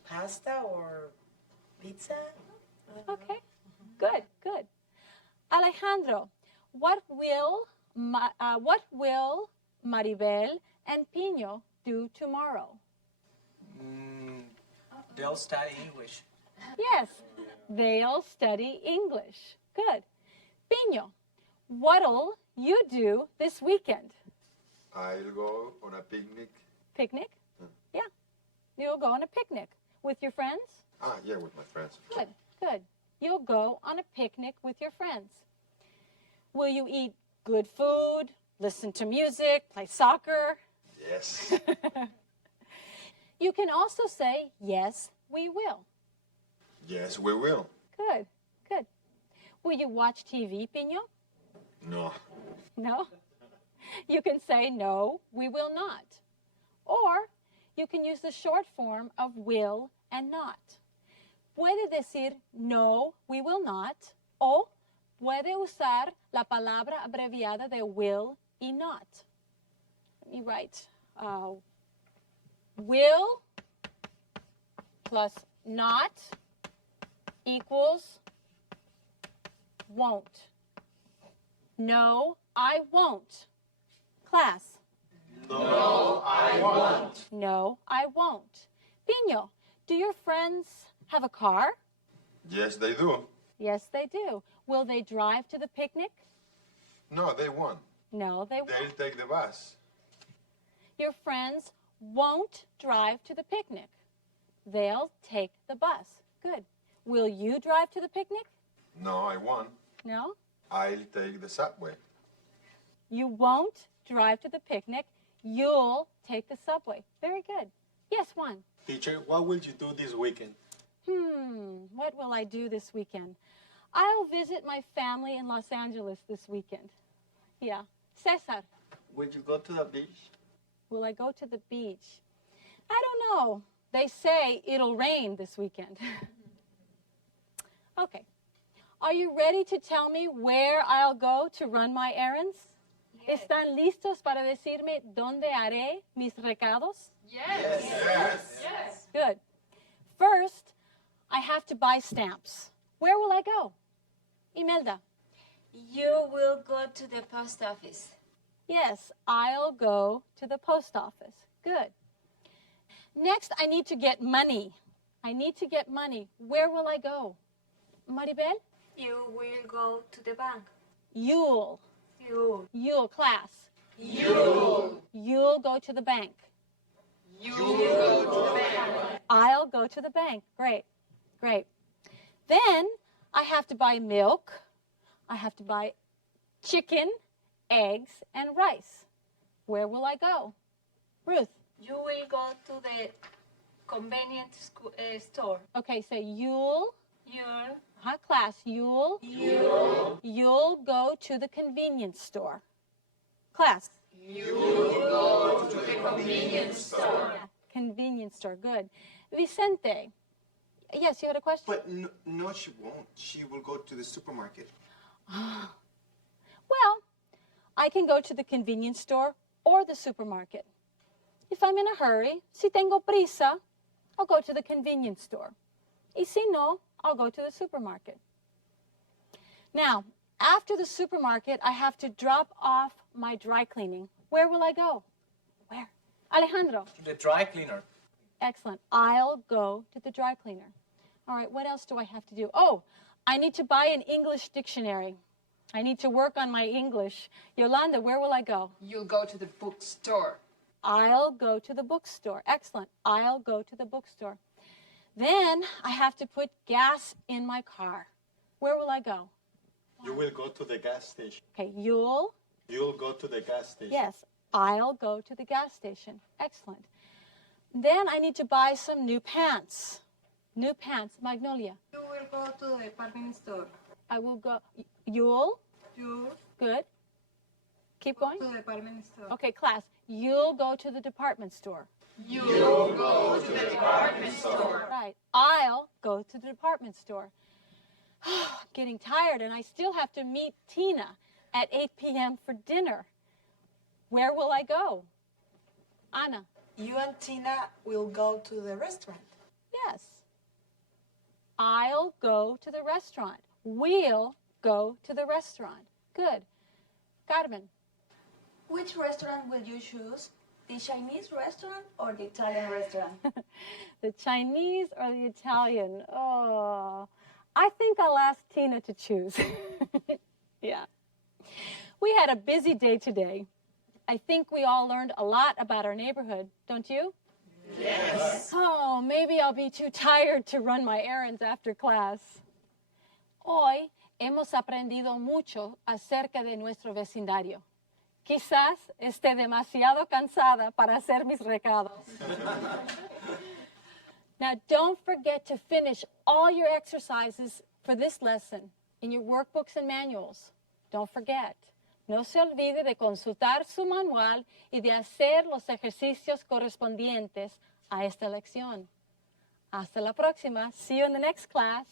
pasta or pizza. Okay. Good, good. Alejandro, what will Maribel and Pino do tomorrow? They'll study English. Yes, they'll study English. Good. Pino, what'll you do this weekend? I'll go on a picnic. Picnic? Yeah. You'll go on a picnic with your friends? Yeah, with my friends. Good, good. You'll go on a picnic with your friends. Will you eat good food, listen to music, play soccer? Yes. You can also say, yes, we will. Yes, we will. Good, good. Will you watch TV, Pino? No. No? You can say, no, we will not. Or you can use the short form of will and not. Puede decir, no, we will not, o puede usar la palabra abreviada de will y not. Let me write. Will plus not equals won't. No, I won't. Class. No, I won't. No, I won't. Pino, do your friends have a car? Yes, they do. Yes, they do. Will they drive to the picnic? No, they won't. No, they won't. They'll take the bus. Your friends won't drive to the picnic. They'll take the bus. Good. Will you drive to the picnic? No, I won't. No? I'll take the subway. You won't drive to the picnic. You'll take the subway. Very good. Yes, Juan. Teacher, what will you do this weekend? What will I do this weekend? I'll visit my family in Los Angeles this weekend. Yeah. Cesar. Will you go to the beach? Will I go to the beach? I don't know. They say it'll rain this weekend. Okay. Are you ready to tell me where I'll go to run my errands? Yes. ¿Están listos para decirme dónde haré mis recados? Yes. Yes. Yes. Good. First, I have to buy stamps. Where will I go? Imelda. You will go to the post office. Yes, I'll go to the post office. Good. Next, I need to get money. I need to get money. Where will I go? Maribel? You will go to the bank. You'll. You'll, class. You'll. You'll go to the bank. You'll go to the bank. I'll go to the bank. Great, great. Then I have to buy milk. I have to buy chicken, eggs, and rice. Where will I go? Ruth. You will go to the convenience store. Okay, say you'll. You'll. Class, you'll. You'll go to the convenience store. Class. You'll go to the convenience store. Yeah, convenience store, good. Vicente. Yes, you had a question? But no, she won't. She will go to the supermarket. Well, I can go to the convenience store or the supermarket. If I'm in a hurry, si tengo prisa, I'll go to the convenience store. Y si no, I'll go to the supermarket. Now, after the supermarket, I have to drop off my dry cleaning. Where will I go? Where? Alejandro. To the dry cleaner. Excellent. I'll go to the dry cleaner. All right, what else do I have to do? Oh, I need to buy an English dictionary. I need to work on my English. Yolanda, where will I go? You'll go to the bookstore. I'll go to the bookstore. Excellent. I'll go to the bookstore. Then I have to put gas in my car. Where will I go? You will go to the gas station. Okay, you'll. You'll go to the gas station. Yes, I'll go to the gas station. Excellent. Then I need to buy some new pants. New pants. Magnolia. You will go to the department store. I will go. You'll. You Good. Keep going. to the department store. Okay, class. You'll go to the department store. You'll go to the department store. Right. I'll go to the department store. I'm getting tired, and I still have to meet Tina at 8 p.m. for dinner. Where will I go? Anna. You and Tina will go to the restaurant. Yes. I'll go to the restaurant. We'll go to the restaurant. Good. Carmen. Which restaurant will you choose? The Chinese restaurant or the Italian restaurant? The Chinese or the Italian? Oh, I think I'll ask Tina to choose. Yeah. We had a busy day today. I think we all learned a lot about our neighborhood, don't you? Yes. Oh, maybe I'll be too tired to run my errands after class. Hoy hemos aprendido mucho acerca de nuestro vecindario. Quizás esté demasiado cansada para hacer mis recados. Now, don't forget to finish all your exercises for this lesson in your workbooks and manuals. Don't forget. No se olvide de consultar su manual y de hacer los ejercicios correspondientes a esta lección. Hasta la próxima. See you in the next class.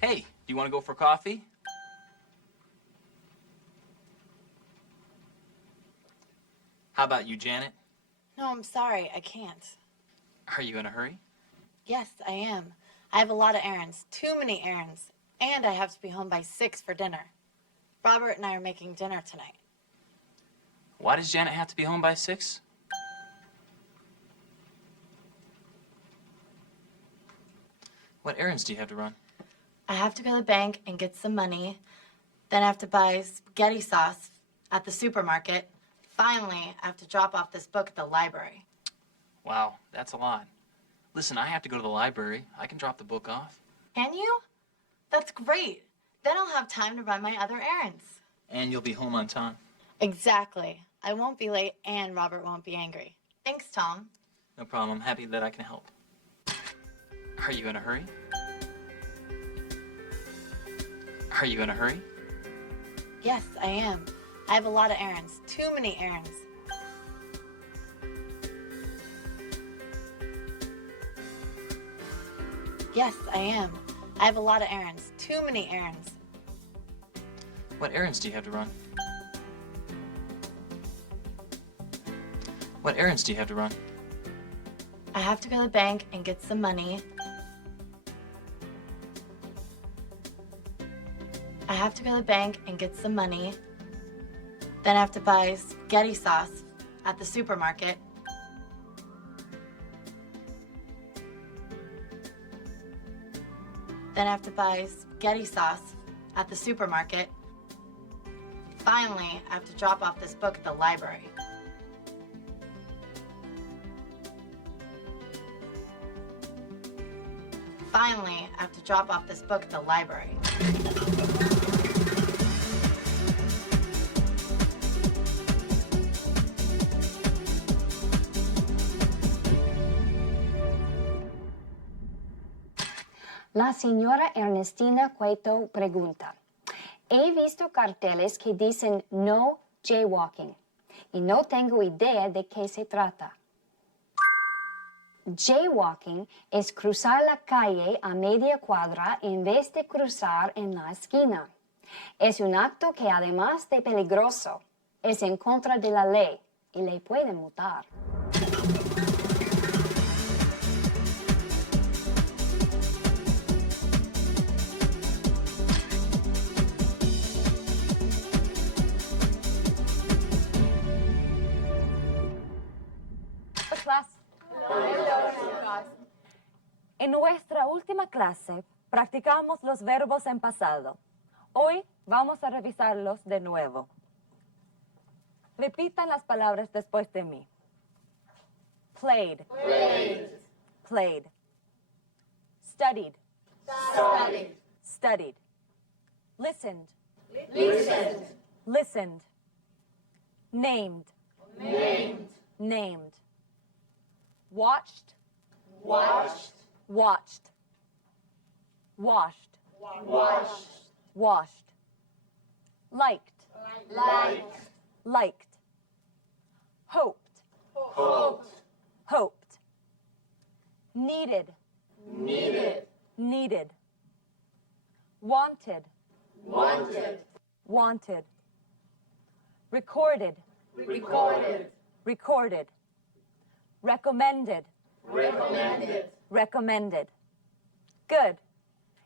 Hey, do you want to go for coffee? How about you, Janet? No, I'm sorry, I can't. Are you in a hurry? Yes, I am. I have a lot of errands, too many errands, and I have to be home by 6 for dinner. Robert and I are making dinner tonight. Why does Janet have to be home by 6? What errands do you have to run? I have to go to the bank and get some money. Then I have to buy spaghetti sauce at the supermarket. Finally, I have to drop off this book at the library. Wow, that's a lot. Listen, I have to go to the library. I can drop the book off. Can you? That's great. Then I'll have time to run my other errands. And you'll be home on time. Exactly. I won't be late and Robert won't be angry. Thanks, Tom. No problem. I'm happy that I can help. Are you in a hurry? Are you in a hurry? Yes, I am. I have a lot of errands, too many errands. Yes, I am. I have a lot of errands, too many errands. What errands do you have to run? What errands do you have to run? I have to go to the bank and get some money. I have to go to the bank and get some money. Then I have to buy spaghetti sauce at the supermarket. Then I have to buy spaghetti sauce at the supermarket. Finally, I have to drop off this book at the library. Finally, I have to drop off this book at the library. La señora Ernestina Cueto pregunta, he visto carteles que dicen no jaywalking y no tengo idea de qué se trata. Jaywalking es cruzar la calle a media cuadra en vez de cruzar en la esquina. Es un acto que además de peligroso, es en contra de la ley y le pueden multar. En nuestra última clase practicamos los verbos en pasado. Hoy vamos a revisarlos de nuevo. Repitan las palabras después de mí. Played. Played. Played. Studied. Studied. Studied. Listened. Listened. Listened. Named. Named. Named. Watched. Watched. Watched. Washed. Washed. Washed. Liked. Liked. Liked. Hoped. Hoped. Hoped. Needed. Needed. Needed. Wanted. Wanted. Wanted. Recorded. Recorded. Recorded. Recommended. Recommended. Recommended. Good.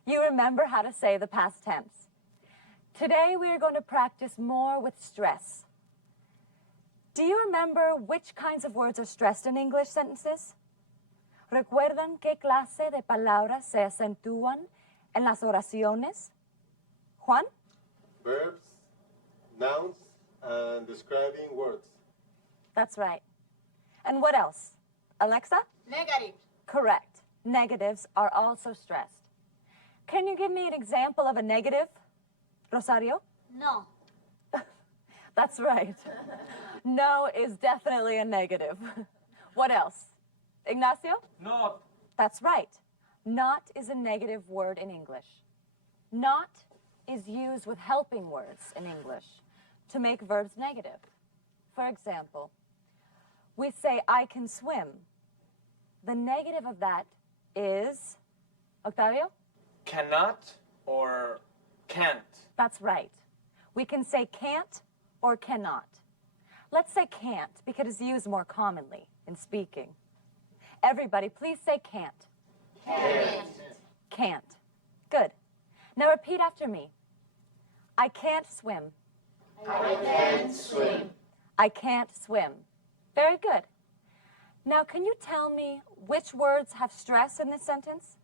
You remember how to say the past tense. Today we are going to practice more with stress. Do you remember which kinds of words are stressed in English sentences? ¿Recuerdan qué clase de palabras se acentúan en las oraciones? Juan? Verbs, nouns, and describing words. That's right. And what else? Alexa? Negative. Correct. Negatives are also stressed. Can you give me an example of a negative, Rosario? No. That's right. No is definitely a negative. What else? Ignacio? Not. That's right. Not is a negative word in English. Not is used with helping words in English to make verbs negative. For example, we say, I can swim. The negative of that is, Octavio? Cannot or can't. That's right. We can say can't or cannot. Let's say can't because it's used more commonly in speaking. Everybody, please say can't. Can't. Can't. Good. Now repeat after me. I can't swim. I can't swim. I can't swim. Very good. Now, can you tell me which words have stress in this sentence?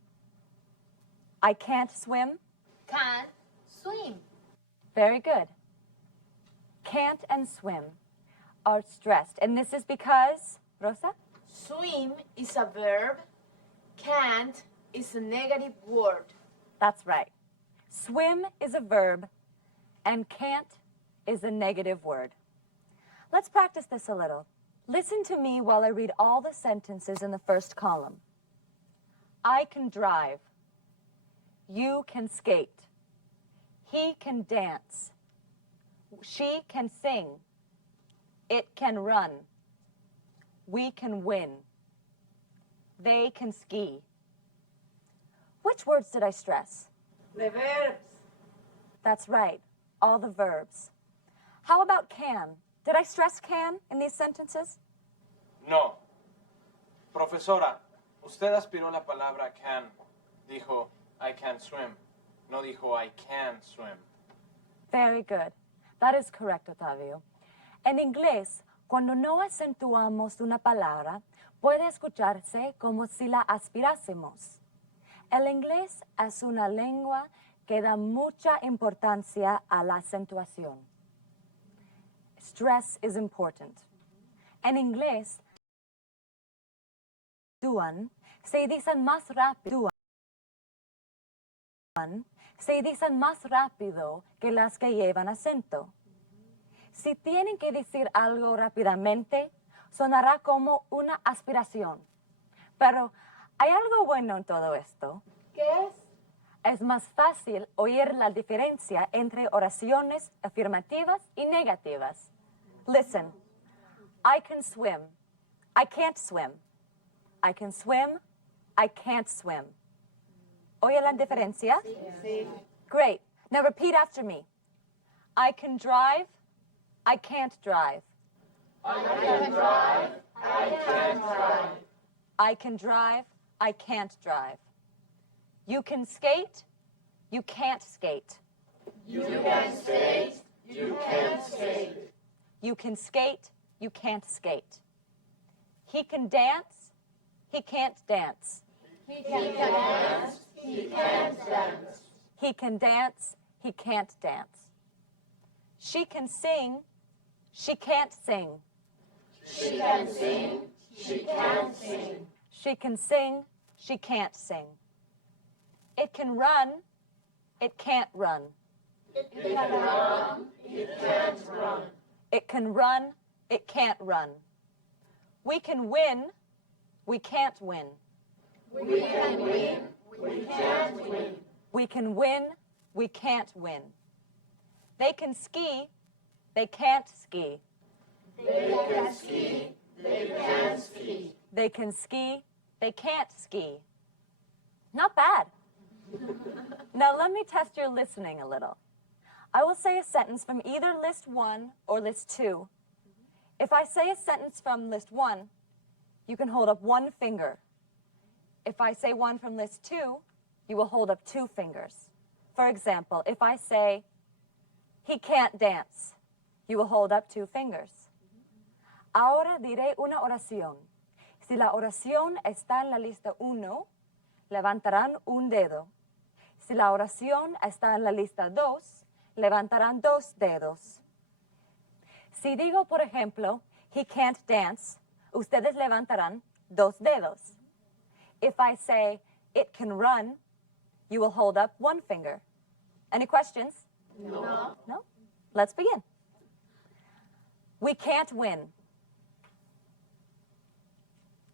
I can't swim. Can't swim. Very good. Can't and swim are stressed. And this is because, Rosa? Swim is a verb. Can't is a negative word. That's right. Swim is a verb, and can't is a negative word. Let's practice this a little. Listen to me while I read all the sentences in the first column. I can drive. You can skate. He can dance. She can sing. It can run. We can win. They can ski. Which words did I stress? The verbs. That's right, all the verbs. How about can? Did I stress can in these sentences? No. Profesora, usted aspiró la palabra can. Dijo, I can swim. No dijo, I can swim. Very good. That is correct, Octavio. En inglés, cuando no acentuamos una palabra, puede escucharse como si la aspirásemos. El inglés es una lengua que da mucha importancia a la acentuación. Stress is important. En inglés, se dicen más rápido. Se dicen más rápido que las que llevan acento. Si tienen que decir algo rápidamente, sonará como una aspiración. Pero hay algo bueno en todo esto. ¿Qué es? Es más fácil oír la diferencia entre oraciones afirmativas y negativas. Listen. I can swim. I can't swim. I can swim. I can't swim. ¿Oye la diferencia? Sí. Great. Now repeat after me. I can drive. I can't drive. I can drive. I can't drive. I can drive. I can't drive. You can skate. You can't skate. You can skate. You can't skate. You can skate. You can't skate. He can dance. He can't dance. He can dance. He can't dance. He can dance. he can't dance. She can sing, she can't sing. She can sing, she can't sing. She can sing, she can't sing. It can run, it can't run. It can run, it can't run. It can run, it can't run. We can win, we can't win. We can win, we can't win. We can win, we can't win. They can ski, they can't ski. They can ski, they can't ski. They can ski, they can't ski. Not bad. Now let me test your listening a little. I will say a sentence from either list 1 or list 2. If I say a sentence from list 1, you can hold up 1 finger. If I say one from list 2, you will hold up 2 fingers. For example, if I say, he can't dance, you will hold up 2 fingers. Ahora diré una oración. Si la oración está en la lista 1, levantarán un dedo. Si la oración está en la lista 2, levantarán 2 dedos. Si digo, por ejemplo, he can't dance, ustedes levantarán 2 dedos. If I say, it can run, you will hold up 1 finger. Any questions? No. No? Let's begin. We can't win.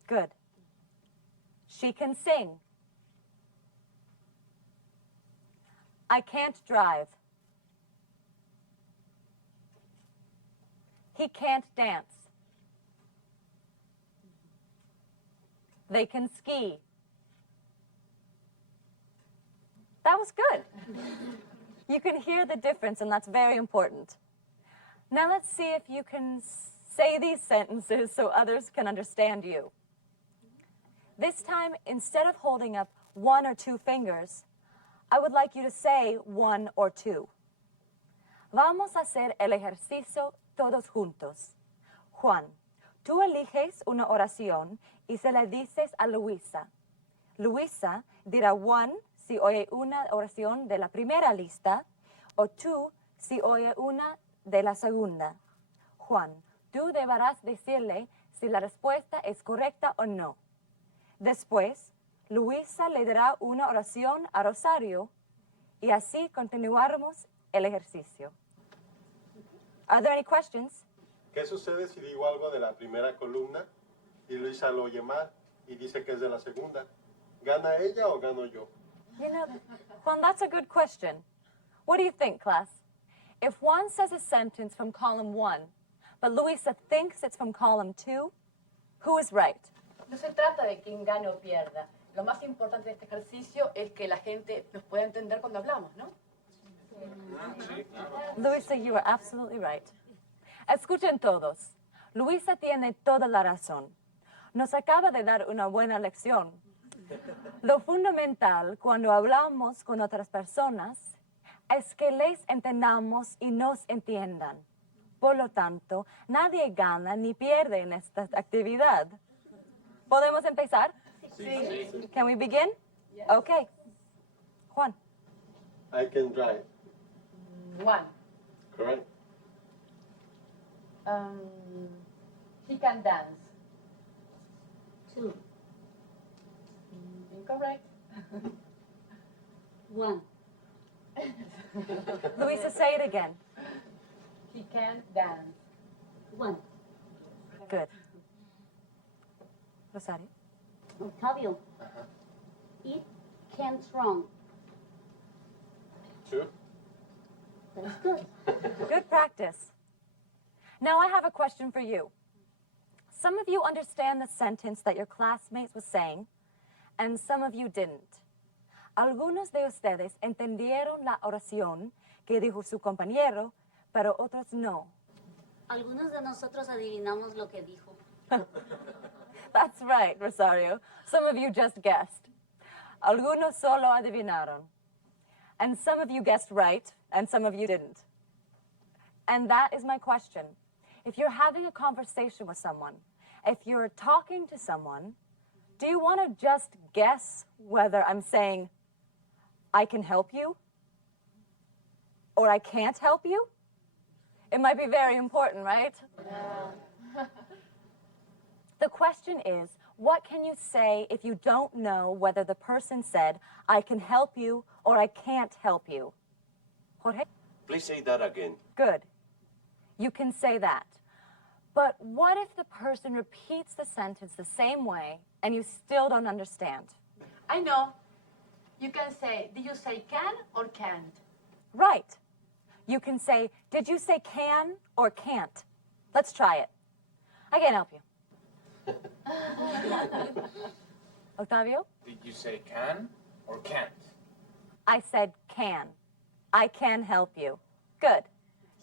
Good. She can sing. I can't drive. He can't dance. They can ski. That was good. You can hear the difference, and that's very important. Now let's see if you can say these sentences so others can understand you. This time, instead of holding up 1 or 2 fingers, I would like you to say 1 or 2. Vamos a hacer el ejercicio todos juntos. Juan, tú eliges una oración y se la dices a Luisa. Luisa dirá 1 si oye una oración de la primera lista o 2 si oye una de la segunda. Juan, tú deberás decirle si la respuesta es correcta o no. Después, Luisa le dará una oración a Rosario y así continuaremos el ejercicio. Are there any questions? ¿Qué sucede si digo algo de la primera columna y Luisa lo oye mal y dice que es de la segunda? ¿Gana ella o gano yo? You know, Juan, that's a good question. What do you think, class? If Juan says a sentence from column 1, but Luisa thinks it's from column 2, who is right? No se trata de quién gane o pierda. Lo más importante de este ejercicio es que la gente nos pueda entender cuando hablamos, ¿no? Luisa, you are absolutely right. Escuchen todos. Luisa tiene toda la razón. Nos acaba de dar una buena lección. Lo fundamental cuando hablamos con otras personas es que les entendamos y nos entiendan. Por lo tanto, nadie gana ni pierde en esta actividad. ¿Podemos empezar? Sí. Can we begin? Yes. Okay. Juan. I can drive. 1. Correct. He can dance. 2. Incorrect. 1. Luisa, say it again. He can dance. 1. Good. Rosario. Octavio. It can't run. 2. That's good. Good practice. Now I have a question for you. Some of you understand the sentence that your classmates was saying, and some of you didn't. Algunos de ustedes entendieron la oración que dijo su compañero, pero otros no. Algunos de nosotros adivinamos lo que dijo. That's right, Rosario. Some of you just guessed. Algunos solo adivinaron. And some of you guessed right, and some of you didn't. And that is my question. If you're having a conversation with someone, if you're talking to someone, do you want to just guess whether I'm saying, I can help you? or I can't help you? It might be very important, right? Yeah. The question is, what can you say if you don't know whether the person said, I can help you or I can't help you? Jorge? Please say that again. Good. You can say that. But what if the person repeats the sentence the same way and you still don't understand? I know. You can say, did you say can or can't? Right. You can say, did you say can or can't? Let's try it. I can't help you. Octavio? Did you say can or can't? I said can. I can help you. Good.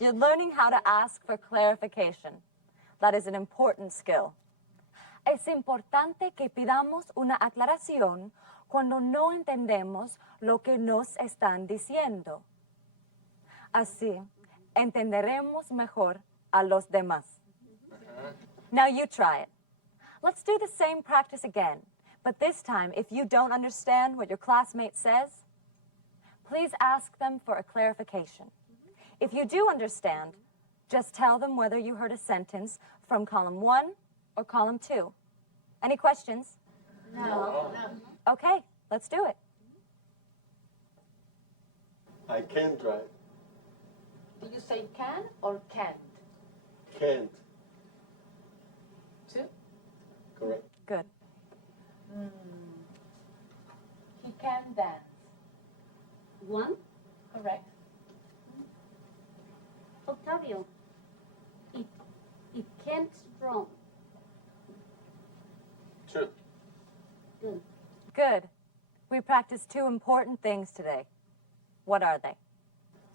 You're learning how to ask for clarification. That is an important skill. Es importante que pidamos una aclaración cuando no entendemos lo que nos están diciendo. Así, entenderemos mejor a los demás. Now you try it. Let's do the same practice again, but this time, if you don't understand what your classmate says, please ask them for a clarification. If you do understand, just tell them whether you heard a sentence from column 1 or column 2. Any questions? No. Okay, let's do it. I can drive. Did you say can or can't? Can't. 2? Correct. Good. He can dance. 1. Correct. Octavio. It can't run. 2. Good. Good. We practiced 2 important things today. What are they?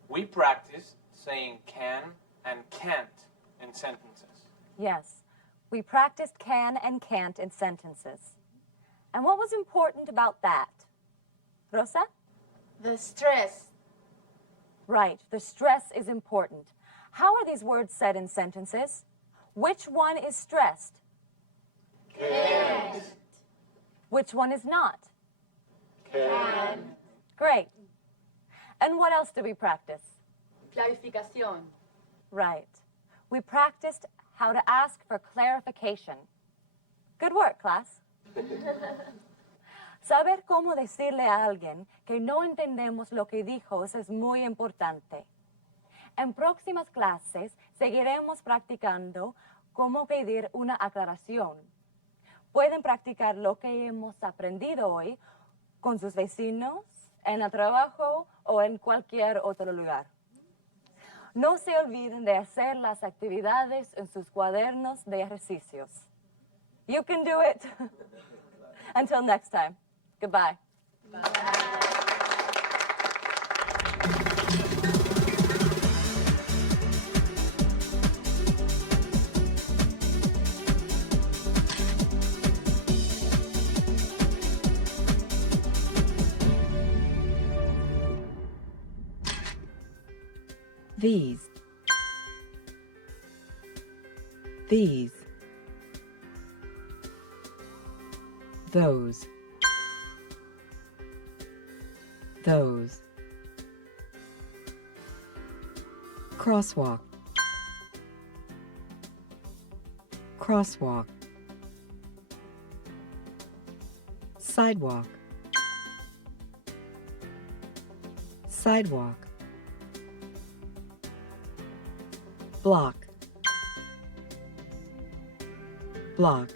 We practiced saying can and can't in sentences. Yes, we practiced can and can't in sentences. And what was important about that? Rosa? The stress. Right, the stress is important. How are these words said in sentences? Which one is stressed? Can't. Which one is not? Can. Great. And what else did we practice? Clarificación. Right. We practiced how to ask for clarification. Good work, class. Saber cómo decirle a alguien que no entendemos lo que dijo es muy importante. En próximas clases seguiremos practicando cómo pedir una aclaración. Pueden practicar lo que hemos aprendido hoy con sus vecinos, en el trabajo o en cualquier otro lugar. No se olviden de hacer las actividades en sus cuadernos de ejercicios. You can do it. Until next time. Goodbye. These. These. Those. Those. Crosswalk. Crosswalk. Sidewalk. Sidewalk. Block. Block.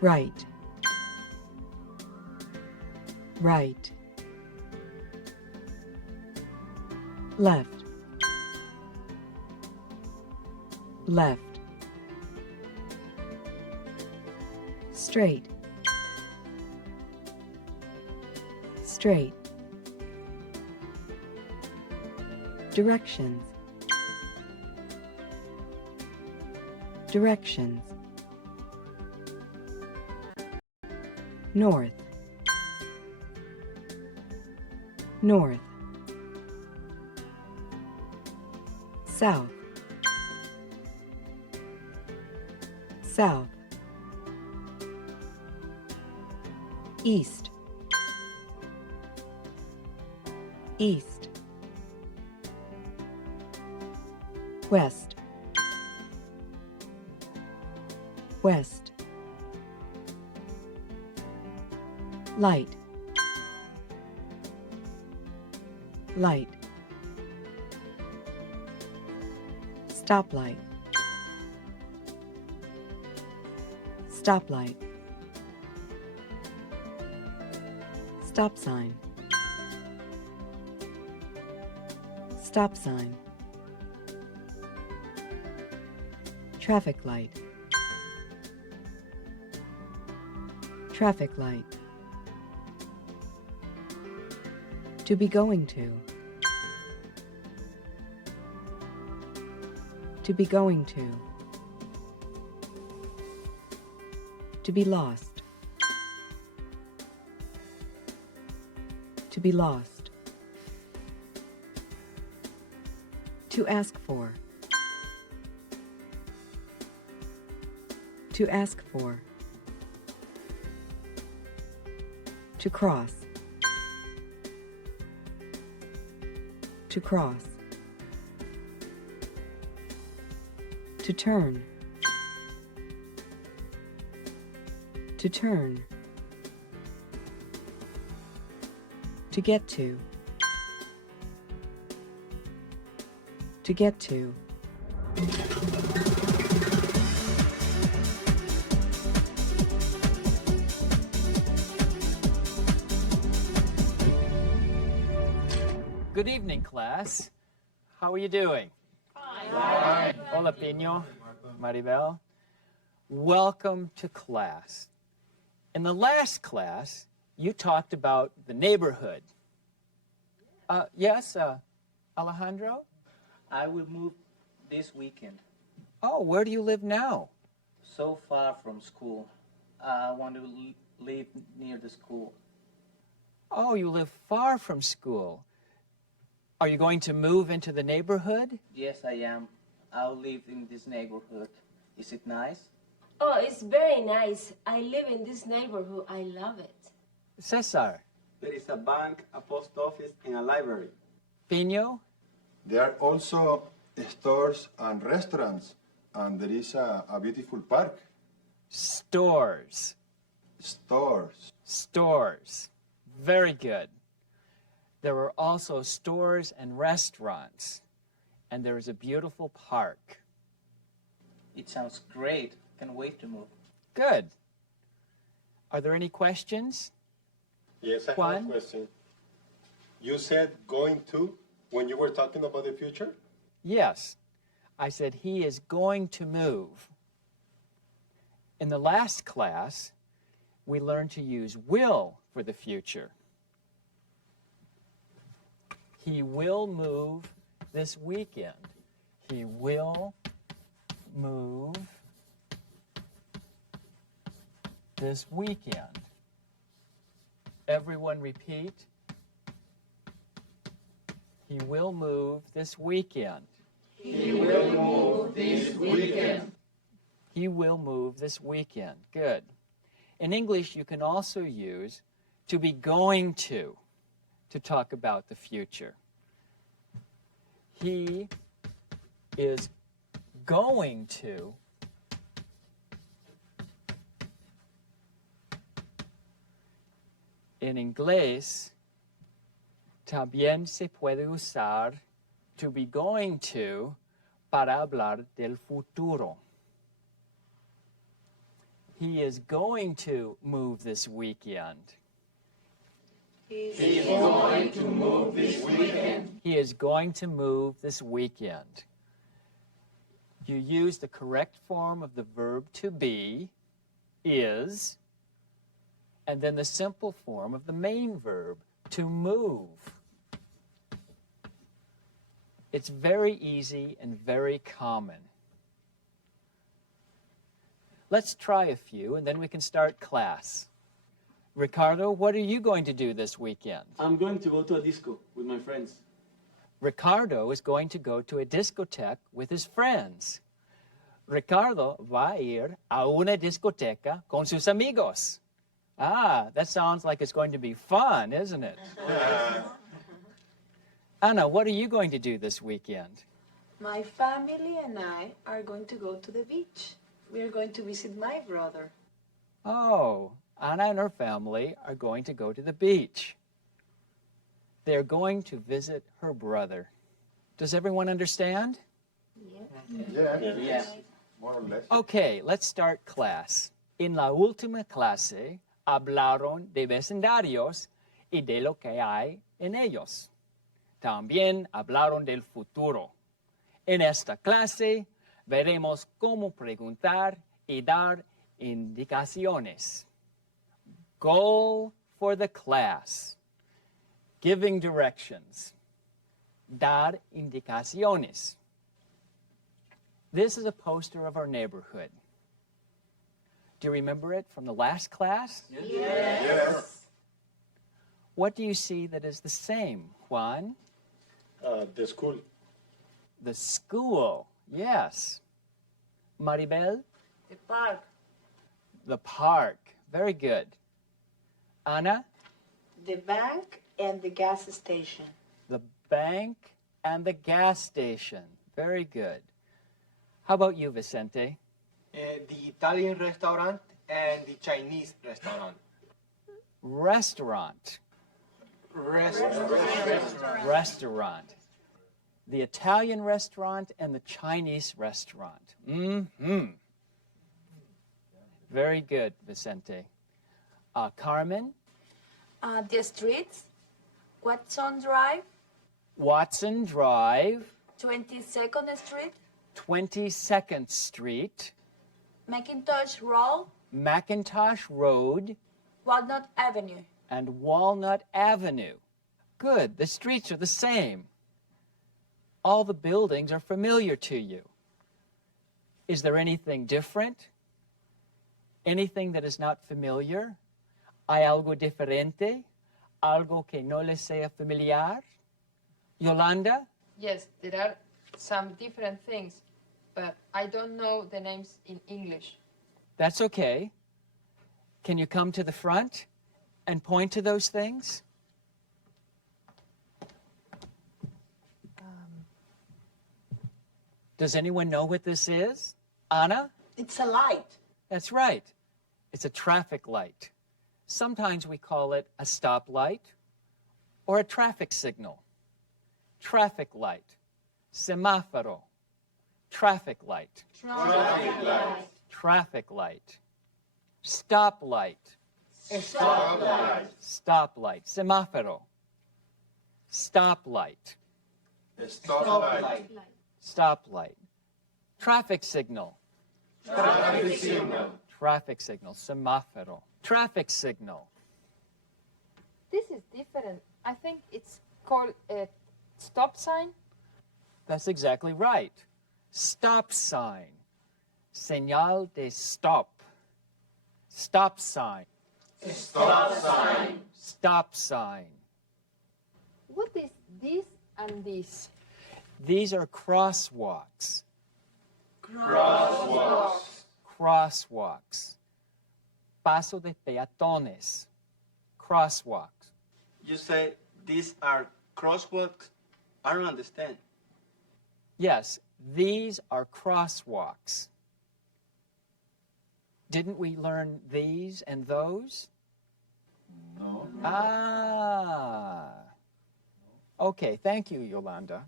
Right. Right. Left. Left. Straight. Straight. Directions. Directions. North. North. South. South. East. East, West, West, Light, Light, Stoplight, Stoplight, Stop sign, Stop sign, Traffic light, Traffic light, To be going to be going to be lost, to be lost, to ask for, to ask for, to cross, to cross, to turn, to turn, to get to get to, Good evening, class. How are you doing? Fine. Hola, Pino, Maribel. Welcome to class. In the last class, you talked about the neighborhood. Yes, Alejandro? I will move this weekend. Oh, where do you live now? So far from school. I want to live near the school. Oh, you live far from school. Are you going to move into the neighborhood? Yes, I am. I'll live in this neighborhood. Is it nice? Oh, it's very nice. I live in this neighborhood. I love it. Cesar? There is a bank, a post office, and a library. Pino? There are also stores and restaurants, and there is a beautiful park. Stores. Stores. Stores. Very good. There are also stores and restaurants, and there is a beautiful park. It sounds great. Can't wait to move. Good. Are there any questions? Yes, I Juan? have a question. You said going to when you were talking about the future? Yes. I said he is going to move. In the last class, we learned to use will for the future. He will move this weekend. He will move this weekend. Everyone repeat. He will move this weekend. He will move this weekend. He will move this weekend. Good. In English, you can also use to be going to talk about the future. He is going to en inglés también se puede usar to be going to para hablar del futuro. He is going to move this weekend. He's going to move this weekend. He is going to move this weekend. You use the correct form of the verb to be, is, and then the simple form of the main verb, to move. It's very easy and very common. Let's try a few, and then we can start class. Ricardo, what are you going to do this weekend? I'm going to go to a disco with my friends. Ricardo is going to go to a discotheque with his friends. Ricardo va a ir a una discoteca con sus amigos. Ah, that sounds like it's going to be fun, isn't it? Anna, what are you going to do this weekend? My family and I are going to go to the beach. We are going to visit my brother. Oh, Anna and her family are going to go to the beach. They're going to visit her brother. Does everyone understand? Yes. More or less. Okay, let's start class. En la última clase hablaron de vecindarios y de lo que hay en ellos. También hablaron del futuro. En esta clase veremos cómo preguntar y dar indicaciones. Goal for the class: giving directions. Dar indicaciones. This is a poster of our neighborhood. Do you remember it from the last class? Yes. What do you see that is the same, Juan? The school. The school, yes. Maribel? The park. The park, very good. Ana? The bank and the gas station. The bank and the gas station, very good. How about you, Vicente? The Italian restaurant and the Chinese restaurant. Restaurant. Restaurant. The Italian restaurant and the Chinese restaurant. Mm-hmm. Very good, Vicente. Carmen? The streets, Watson Drive, Watson Drive, 22nd Street, 22nd Street, Macintosh Road, Macintosh Road, Walnut Avenue. and Walnut Avenue. Good, the streets are the same. All the buildings are familiar to you. Is there anything different? Anything that is not familiar? ¿Hay algo diferente? ¿Algo que no les sea familiar? Yolanda? Yes, there are some different things, but I don't know the names in English. That's okay. Can you come to the front and point to those things? Does anyone know what this is? Anna? It's a light. That's right. It's a traffic light. Sometimes we call it a stoplight or a traffic signal. Traffic light. Semáforo. Traffic light. Traffic light. Traffic light. Stoplight. Stoplight. Stoplight. Semáforo. Stoplight. Stoplight. Stoplight. Traffic signal. Traffic signal. Traffic signal. Semáforo. Traffic signal. This is different. I think it's called a stop sign. That's exactly right. Stop sign. Señal de stop. Stop sign. Stop sign. Stop sign. What is this and this? These are crosswalks. Crosswalks. Crosswalks. Paso de peatones. Crosswalks. You say these are crosswalks? I don't understand. Yes, these are crosswalks. Didn't we learn these and those? No. Ah. Okay, thank you, Yolanda.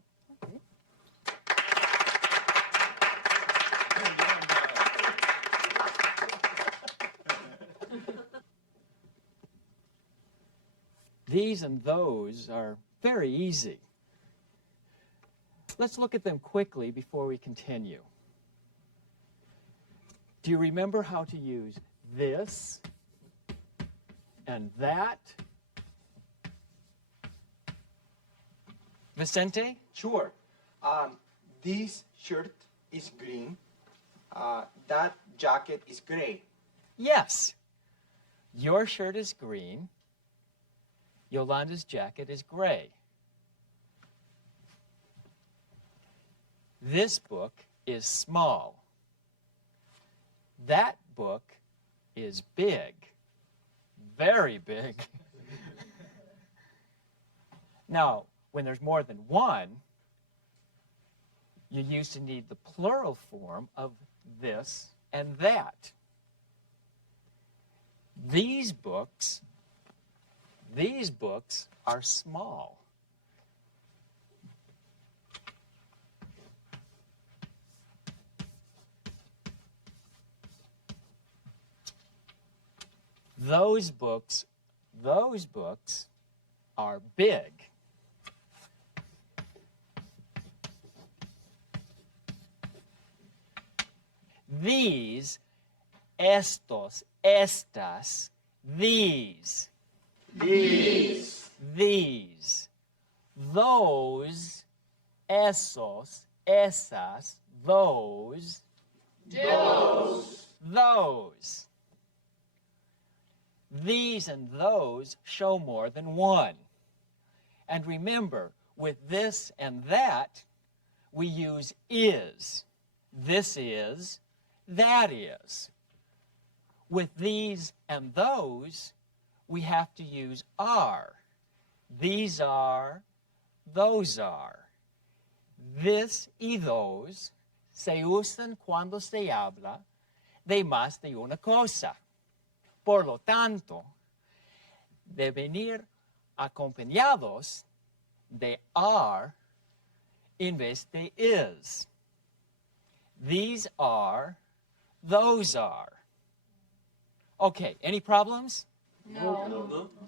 These and those are very easy. Let's look at them quickly before we continue. Do you remember how to use this and that? Vicente? Sure. This shirt is green. That jacket is gray. Yes. Your shirt is green. Yolanda's jacket is gray. This book is small. That book is big. Very big. Now, when there's more than one, you used to need the plural form of this and that. These books are small. Those books are big. These, estos, estas, these. These. These. Those, esos, esas, those. Those. Those. These and those show more than one. And remember, with this and that, we use is. This is, that is. With these and those, we have to use are. These are, those are. This y those se usan cuando se habla de más de una cosa. Por lo tanto, deben ir acompañados de are en vez de is. These are, those are. Okay, any problems? No.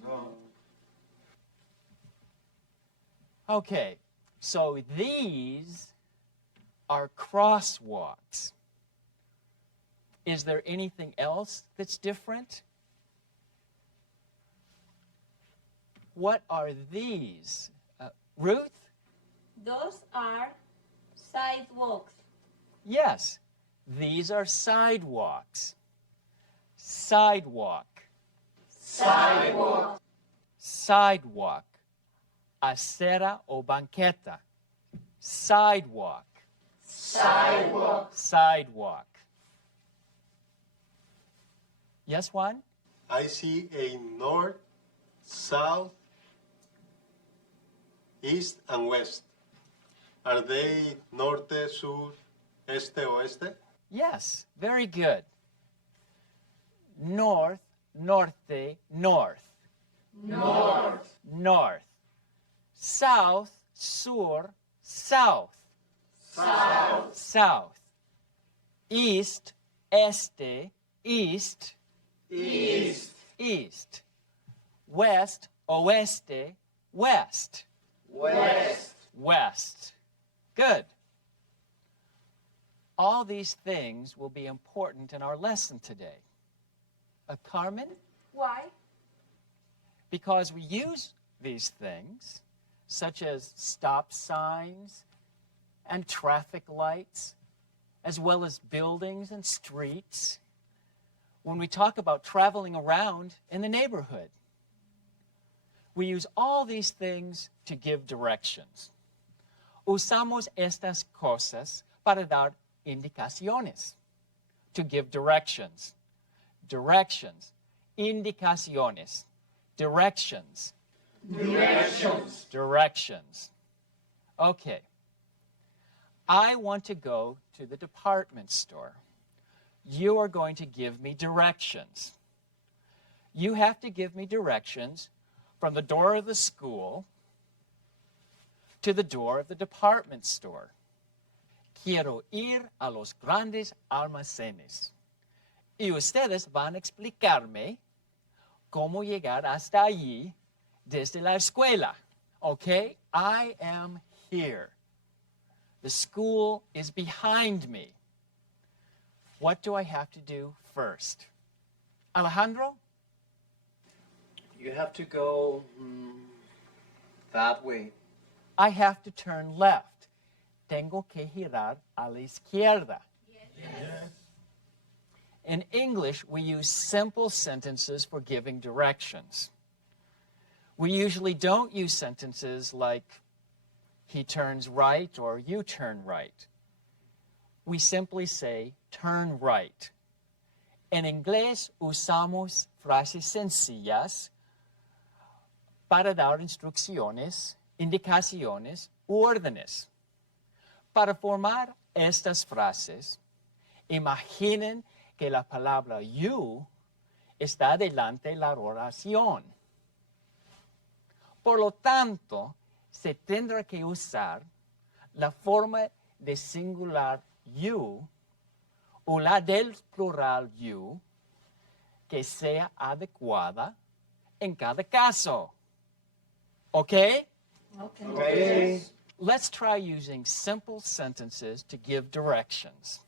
Okay, so these are crosswalks. Is there anything else that's different? What are these? Ruth? Those are sidewalks. Yes, these are sidewalks. Sidewalk. Sidewalk. Sidewalk. Acera o banqueta. Sidewalk. Sidewalk. Sidewalk. Yes, Juan? I see a north, south, east, and west. Are they norte, sur, este, oeste? Yes, very good. North, norte, north. North. North. South, sur, south. South. South. East, este, east. East. East. West, oeste, west. West. West. Good. All these things will be important in our lesson today. Carmen? Why? Because we use these things, such as stop signs and traffic lights, as well as buildings and streets, when we talk about traveling around in the neighborhood. We use all these things to give directions. Usamos estas cosas para dar indicaciones, to give directions. Directions, indicaciones, directions. Directions. Directions. Okay. I want to go to the department store. You are going to give me directions. You have to give me directions from the door of the school to the door of the department store. Quiero ir a los grandes almacenes. Y ustedes van a explicarme cómo llegar hasta allí desde la escuela. Okay? I am here. The school is behind me. What do I have to do first? Alejandro? You have to go that way. I have to turn left. Tengo que girar a la izquierda. Yes. In English, we use simple sentences for giving directions. We usually don't use sentences like, he turns right or you turn right. We simply say, turn right. En inglés usamos frases sencillas para dar instrucciones indicaciones u órdenes. Para formar estas frases, imaginen que la palabra you está delante de la oración. Por lo tanto, se tendrá que usar la forma de singular you o la del plural you que sea adecuada en cada caso. Okay? Okay. Let's try using simple sentences to give directions.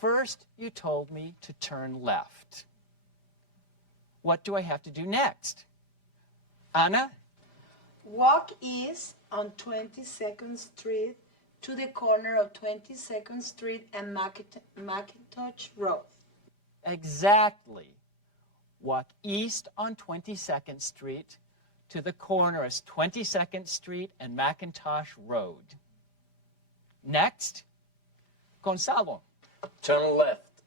First, you told me to turn left. What do I have to do next? Anna? Walk east on 22nd Street to the corner of 22nd Street and Mackintosh Road. Exactly. Walk east on 22nd Street to the corner of 22nd Street and Mackintosh Road. Next, Gonzalo. Turn left.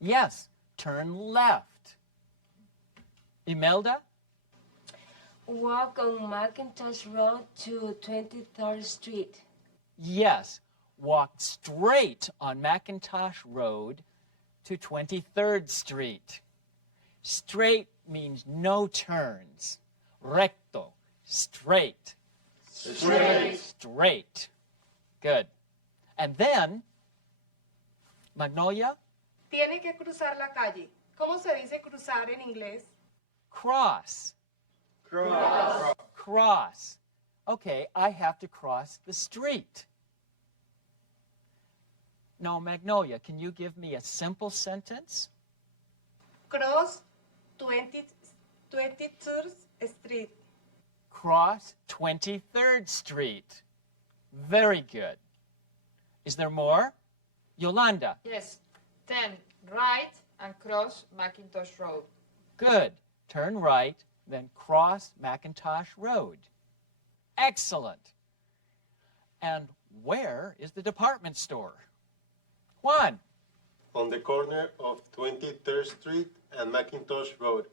Yes, turn left. Imelda? Walk on Mackintosh Road to 23rd Street. Yes, walk straight on Mackintosh Road to 23rd Street. Straight means no turns. Recto, straight. Straight. Straight. Good. And then, Magnolia? Tiene que cruzar la calle. ¿Cómo se dice cruzar en inglés? Cross. Cross. Cross. Okay, I have to cross the street. Now, Magnolia, can you give me a simple sentence? Cross 23rd Street. Cross 23rd Street. Very good. Is there more? Yolanda. Yes. 10 right and cross Mackintosh Road. Good. Turn right, then cross Mackintosh Road. Excellent. And where is the department store? Juan. On the corner of 23rd Street and Mackintosh Road.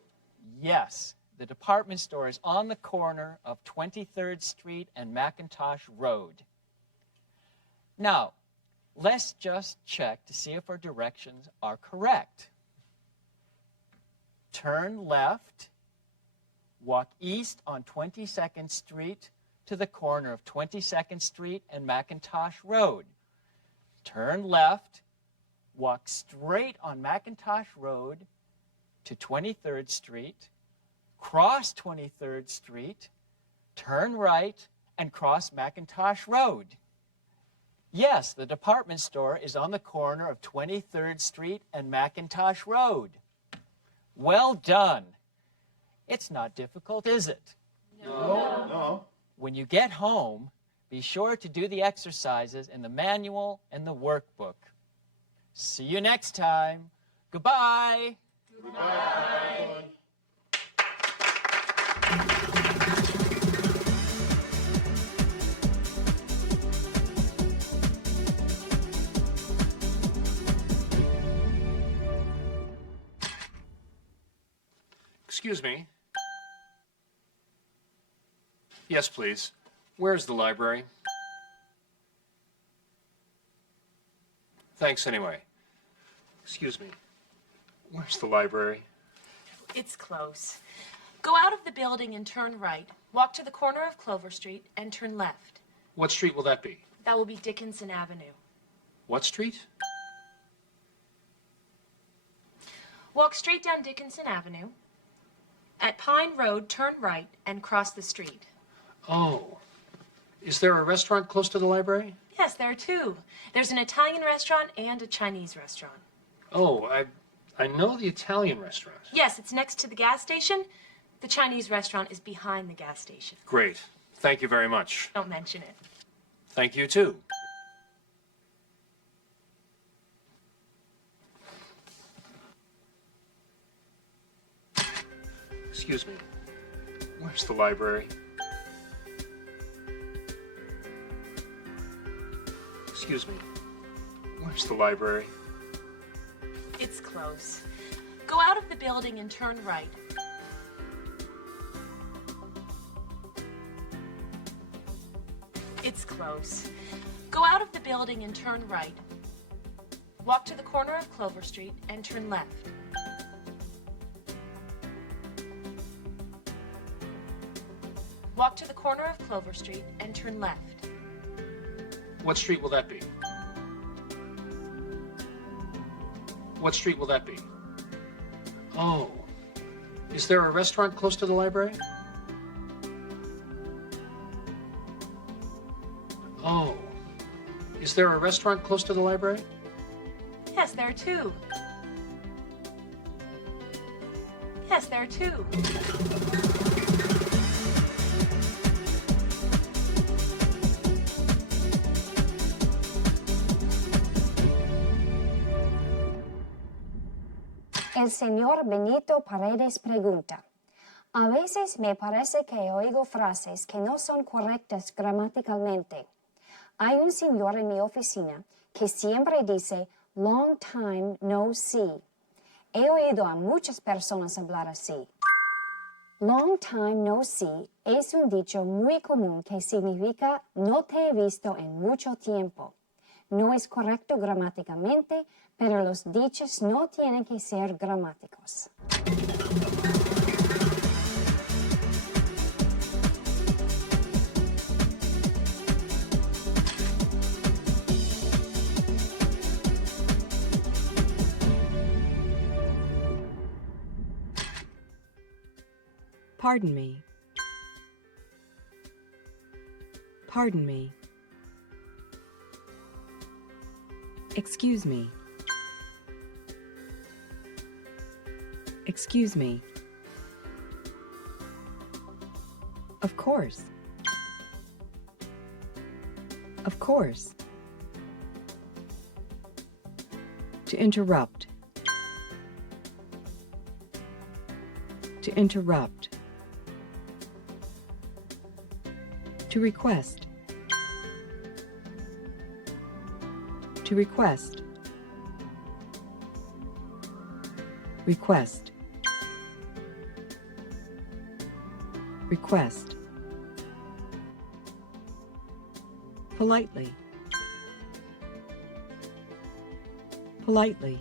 Yes, the department store is on the corner of 23rd Street and Mackintosh Road. Now, let's just check to see if our directions are correct. Turn left, walk east on 22nd Street to the corner of 22nd Street and Mackintosh Road. Turn left, walk straight on Mackintosh Road to 23rd Street, cross 23rd Street, turn right, and cross Mackintosh Road. Yes, the department store is on the corner of 23rd Street and Mackintosh Road. Well done. It's not difficult, is it? No. When you get home, be sure to do the exercises in the manual and the workbook. See you next time. Goodbye. Goodbye. Excuse me. Yes, please. Where's the library? Thanks anyway. Excuse me. Where's the library? It's close. Go out of the building and turn right. Walk to the corner of Clover Street and turn left. What street will that be? That will be Dickinson Avenue. What street? Walk straight down Dickinson Avenue. At Pine Road, turn right and cross the street. Oh. Is there a restaurant close to the library? Yes, there are two. There's an Italian restaurant and a Chinese restaurant. Oh, I know the Italian restaurant. Yes, it's next to the gas station. The Chinese restaurant is behind the gas station. Great. Thank you very much. Don't mention it. Thank you, too. Excuse me. Where's the library? Excuse me. Where's the library? It's close. Go out of the building and turn right. It's close. Go out of the building and turn right. Walk to the corner of Clover Street and turn left. Walk to the corner of Clover Street and turn left. What street will that be? What street will that be? Oh. Is there a restaurant close to the library? Oh. Is there a restaurant close to the library? Yes, there are two. Yes, there are two. El señor Benito Paredes pregunta, a veces me parece que oigo frases que no son correctas gramaticalmente. Hay un señor en mi oficina que siempre dice, long time no see. He oído a muchas personas hablar así. Long time no see es un dicho muy común que significa no te he visto en mucho tiempo. No es correcto gramáticamente, pero los dichos no tienen que ser gramáticos. Pardon me. Pardon me. Excuse me. Excuse me. Of course. Of course. To interrupt. To interrupt. To request. To request. Request. Request. Politely. Politely.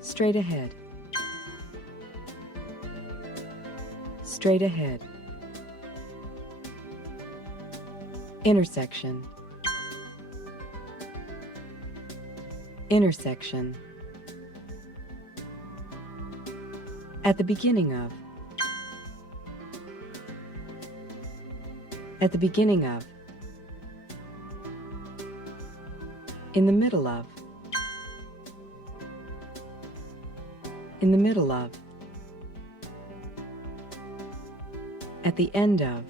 Straight ahead. Straight ahead. Intersection. Intersection. At the beginning of. At the beginning of. In the middle of. In the middle of. At the end of.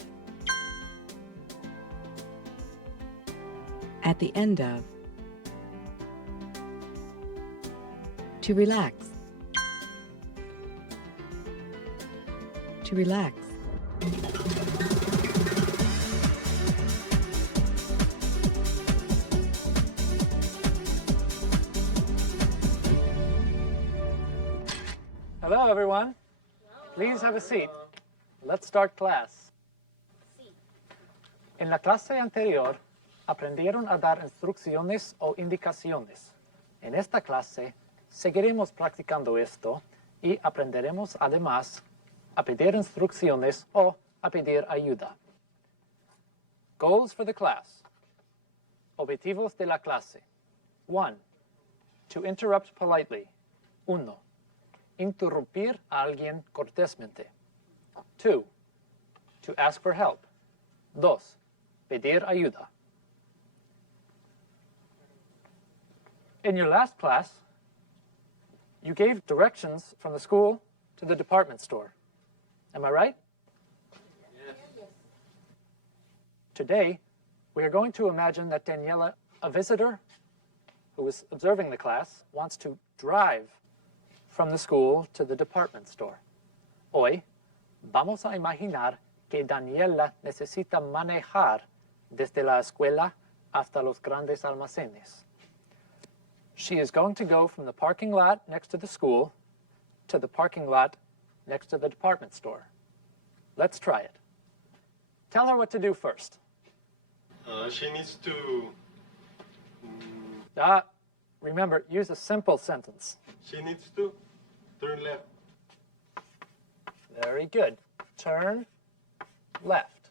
At the end of. To relax. To relax. Hello, everyone. Please have a seat. Let's start class. En la clase anterior, aprendieron a dar instrucciones o indicaciones. En esta clase, seguiremos practicando esto y aprenderemos además a pedir instrucciones o a pedir ayuda. Goals for the class. Objetivos de la clase. 1. To interrupt politely. 1. Interrumpir a alguien cortésmente. 2. To ask for help. 2. Pedir ayuda. In your last class, you gave directions from the school to the department store. Am I right? Yes. Today, we are going to imagine that Daniela, a visitor who is observing the class, wants to drive from the school to the department store. Hoy, vamos a imaginar que Daniela necesita manejar desde la escuela hasta los grandes almacenes. She is going to go from the parking lot next to the school to the parking lot next to the department store. Let's try it. Tell her what to do first. She needs to... Remember, use a simple sentence. She needs to turn left. Very good. Turn left.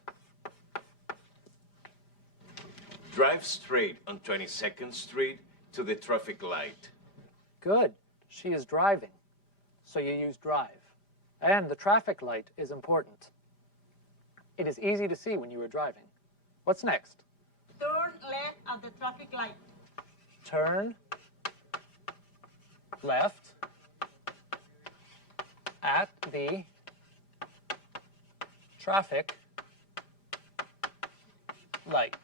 Drive straight on 22nd Street to the traffic light. Good. She is driving, so you use drive. And the traffic light is important. It is easy to see when you are driving. What's next? Turn left at the traffic light. Turn left at the traffic light.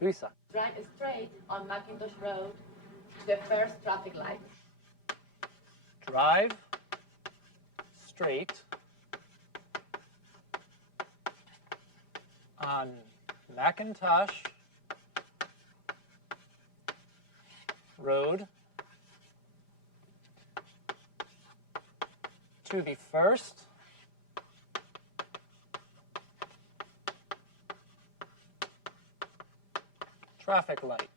Luisa. Drive straight on Macintosh Road to the first traffic light. Drive straight on Macintosh Road to the first traffic light.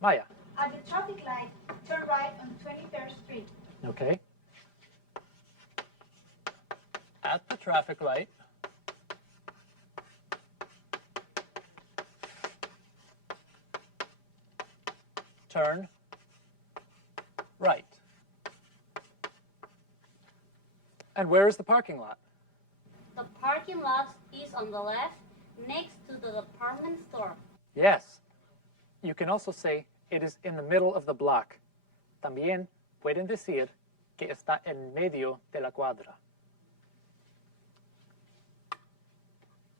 Maya. At the traffic light, turn right on 23rd Street. Okay. At the traffic light, turn right. And where is the parking lot? The parking lot is on the left, next to the department store. Yes. You can also say it is in the middle of the block. También pueden decir que está en medio de la cuadra.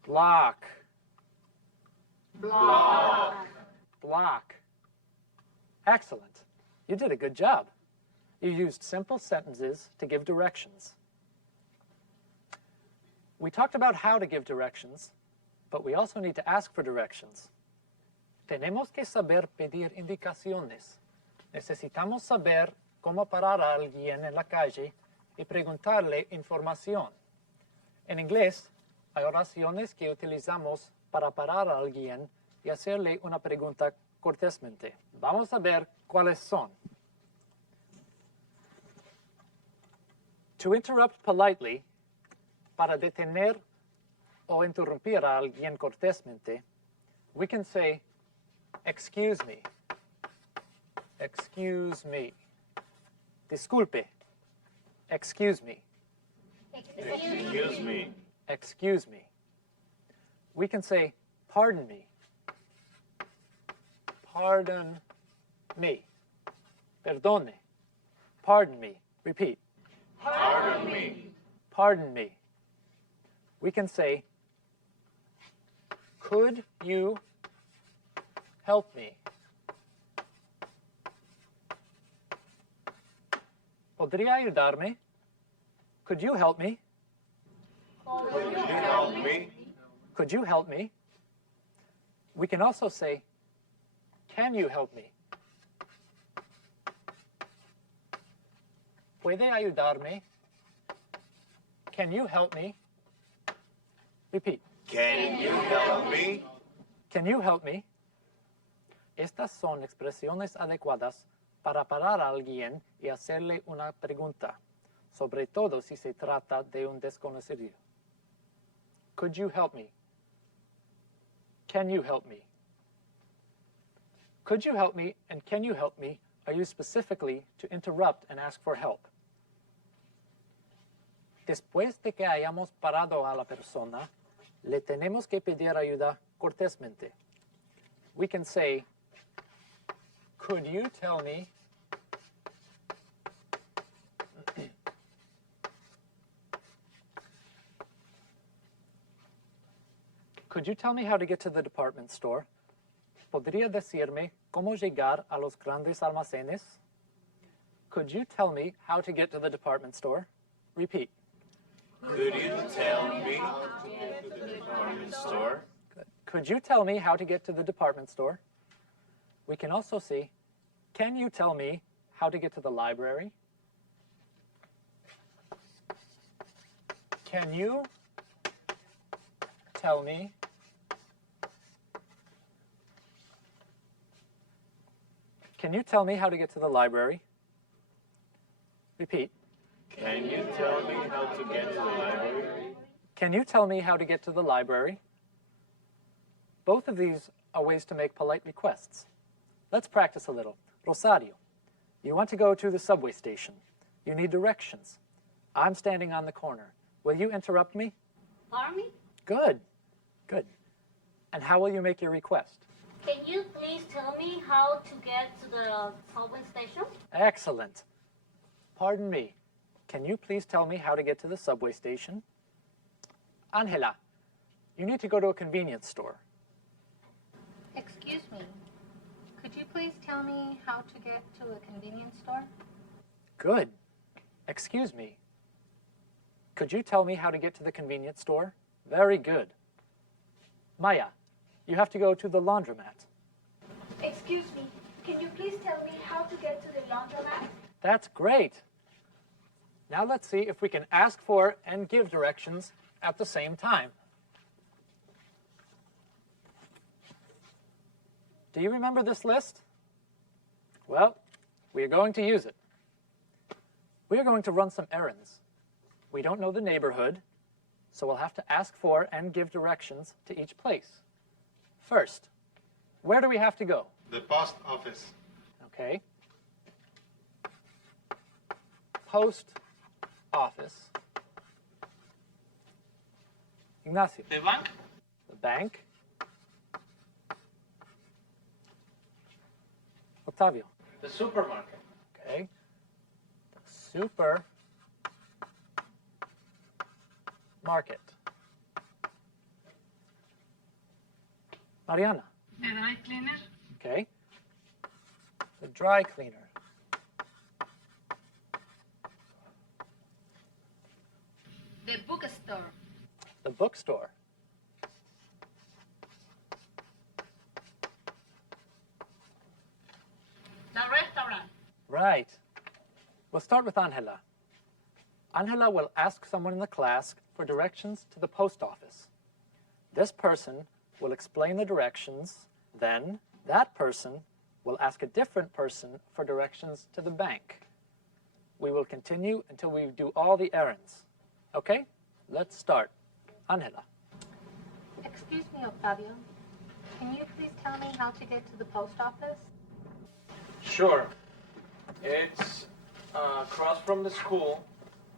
Block. Block. Block. Excellent. You did a good job. You used simple sentences to give directions. We talked about how to give directions, but we also need to ask for directions. Tenemos que saber pedir indicaciones. Necesitamos saber cómo parar a alguien en la calle y preguntarle información. En inglés, hay oraciones que utilizamos para parar a alguien y hacerle una pregunta cortésmente. Vamos a ver cuáles son. To interrupt politely, para detener o interrumpir a alguien cortésmente, we can say, excuse me. Excuse me. Disculpe. Excuse me. Excuse me. Excuse me. We can say, pardon me. Pardon me. Perdone. Pardon me. Repeat. Pardon me. Pardon me. We can say, could you help me? ¿Podría ayudarme? Could you help me? Could you help me? Could you help me? We can also say, can you help me? ¿Puede ayudarme? Can you help me? Repeat. Can you help me? Can you help me? Estas son expresiones adecuadas para parar a alguien y hacerle una pregunta, sobre todo si se trata de un desconocido. Could you help me? Can you help me? Could you help me and can you help me are used specifically to interrupt and ask for help. Después de que hayamos parado a la persona, le tenemos que pedir ayuda cortésmente. We can say, could you tell me could you tell me how to get to the department store? ¿Podría decirme cómo llegar a los grandes almacenes? Could you tell me how to get to the department store? Repeat. Could you tell me how to get to the department store? Good. Could you tell me how to get to the department store? We can also say, can you tell me how to get to the library? Can you tell me how to get to the library? Repeat. Can you tell me how to get to the library? Can you tell me how to get to the library? Both of these are ways to make polite requests. Let's practice a little. Rosario, you want to go to the subway station. You need directions. I'm standing on the corner. Will you interrupt me? Pardon me? Good. Good. And how will you make your request? Can you please tell me how to get to the subway station? Excellent. Pardon me. Can you please tell me how to get to the subway station? Angela, you need to go to a convenience store. Excuse me. Could you please tell me how to get to a convenience store? Good. Excuse me. Could you tell me how to get to the convenience store? Very good. Maya, you have to go to the laundromat. Excuse me, can you please tell me how to get to the laundromat? That's great. Now let's see if we can ask for and give directions at the same time. Do you remember this list? Well, we are going to use it. We are going to run some errands. We don't know the neighborhood, so we'll have to ask for and give directions to each place. First, where do we have to go? The post office. Okay. Post office. Ignacio. The bank? The bank. Octavio. The supermarket. Okay. The supermarket. Mariana. The dry cleaner. Okay. The dry cleaner. The bookstore. The bookstore. The restaurant. Right. We'll start with Angela. Angela will ask someone in the class for directions to the post office. This person will explain the directions, then that person will ask a different person for directions to the bank. We will continue until we do all the errands. Okay? Let's start. Angela. Excuse me, Octavio. Can you please tell me how to get to the post office? Sure. It's across from the school,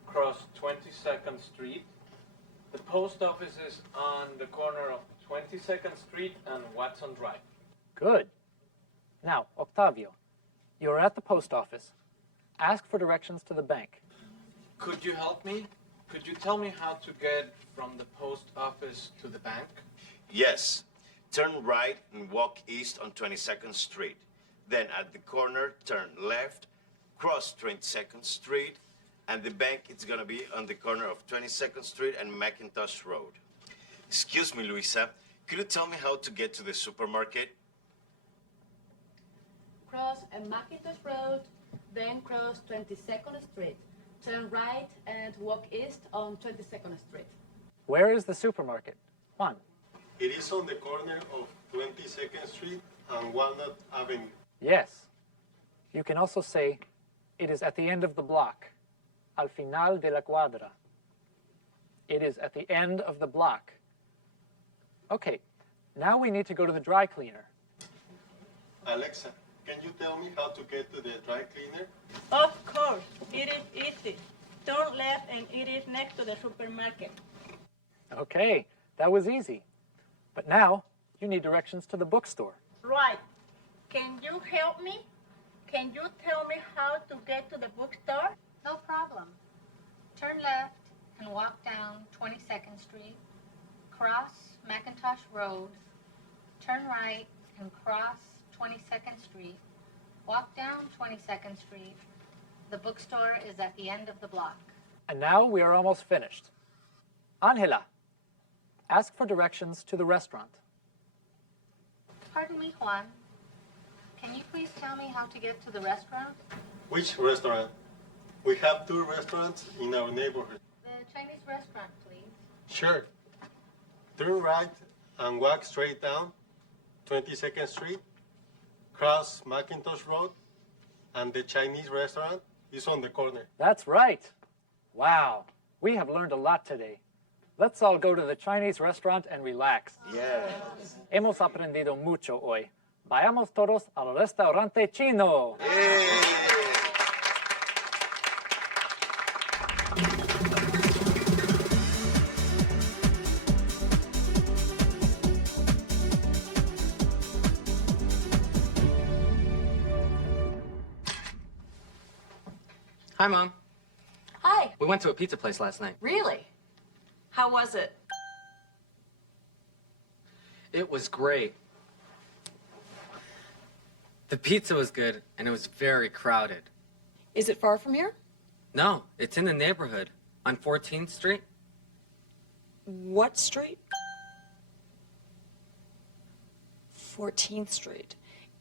across 22nd Street. The post office is on the corner of 22nd Street and Watson Drive. Good. Now, Octavio, you're at the post office. Ask for directions to the bank. Could you help me? Could you tell me how to get from the post office to the bank? Yes. Turn right and walk east on 22nd Street. Then at the corner, turn left, cross 22nd Street, and the bank is going to be on the corner of 22nd Street and McIntosh Road. Excuse me, Luisa. Could you tell me how to get to the supermarket? Cross McIntosh Road, then cross 22nd Street. Turn right and walk east on 22nd Street. Where is the supermarket? Juan. It is on the corner of 22nd Street and Walnut Avenue. Yes. You can also say, it is at the end of the block. Al final de la cuadra. It is at the end of the block. Okay, now we need to go to the dry cleaner. Alexa, can you tell me how to get to the dry cleaner? Of course, it is easy. Turn left and it is next to the supermarket. Okay, that was easy. But now, you need directions to the bookstore. Right. Can you help me? Can you tell me how to get to the bookstore? No problem. Turn left and walk down 22nd Street, cross McIntosh Road, turn right and cross 22nd Street, walk down 22nd Street. The bookstore is at the end of the block. And now we are almost finished. Angela, ask for directions to the restaurant. Pardon me, Juan. Can you please tell me how to get to the restaurant? Which restaurant? We have 2 restaurants in our neighborhood. The Chinese restaurant, please. Sure. Turn right and walk straight down 22nd Street, cross McIntosh Road, and the Chinese restaurant is on the corner. That's right. Wow, we have learned a lot today. Let's all go to the Chinese restaurant and relax. Yes. Hemos aprendido mucho hoy. Vayamos todos al restaurante chino. Hi, Mom. Hi. We went to a pizza place last night. Really? How was it? It was great. The pizza was good, and it was very crowded. Is it far from here? No, it's in the neighborhood, on 14th Street. What street? 14th Street.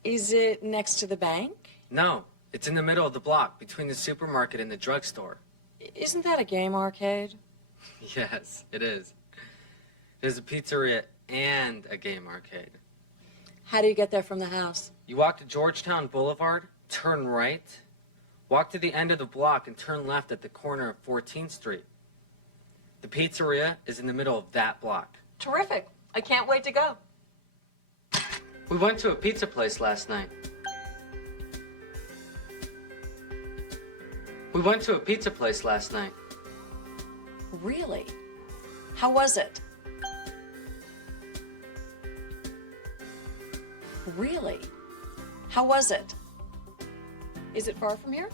Is it next to the bank? No, it's in the middle of the block, between the supermarket and the drugstore. Isn't that a game arcade? Yes, it is. There's a pizzeria and a game arcade. How do you get there from the house? You walk to Georgetown Boulevard, turn right, walk to the end of the block, and turn left at the corner of 14th Street. The pizzeria is in the middle of that block. Terrific. I can't wait to go. We went to a pizza place last night. We went to a pizza place last night. Really? How was it? Really? How was it? Is it far from here?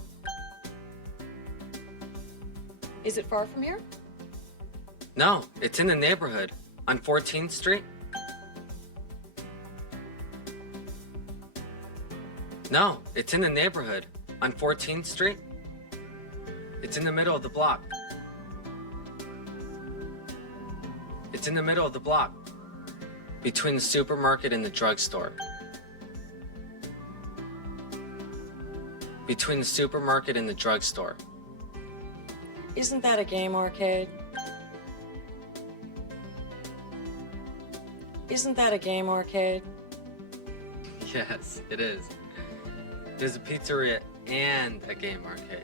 Is it far from here? No, it's in the neighborhood, on 14th Street. No, it's in the neighborhood, on 14th Street. It's in the middle of the block. It's in the middle of the block, between the supermarket and the drugstore. Between the supermarket and the drugstore. Isn't that a game arcade? Isn't that a game arcade? Yes, it is. There's a pizzeria and a game arcade.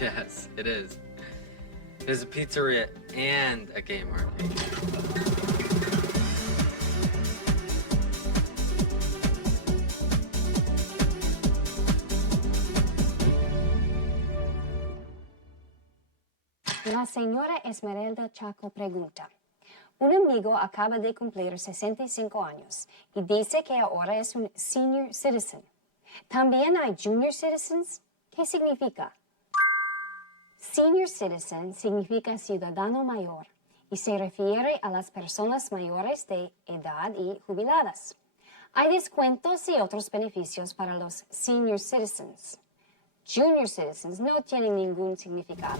Yes, it is. There's a pizzeria and a game arcade. La señora Esmeralda Chaco pregunta. Un amigo acaba de cumplir 65 años y dice que ahora es un senior citizen. ¿También hay junior citizens? ¿Qué significa? Senior citizen significa ciudadano mayor y se refiere a las personas mayores de edad y jubiladas. Hay descuentos y otros beneficios para los senior citizens. Junior citizens no tienen ningún significado.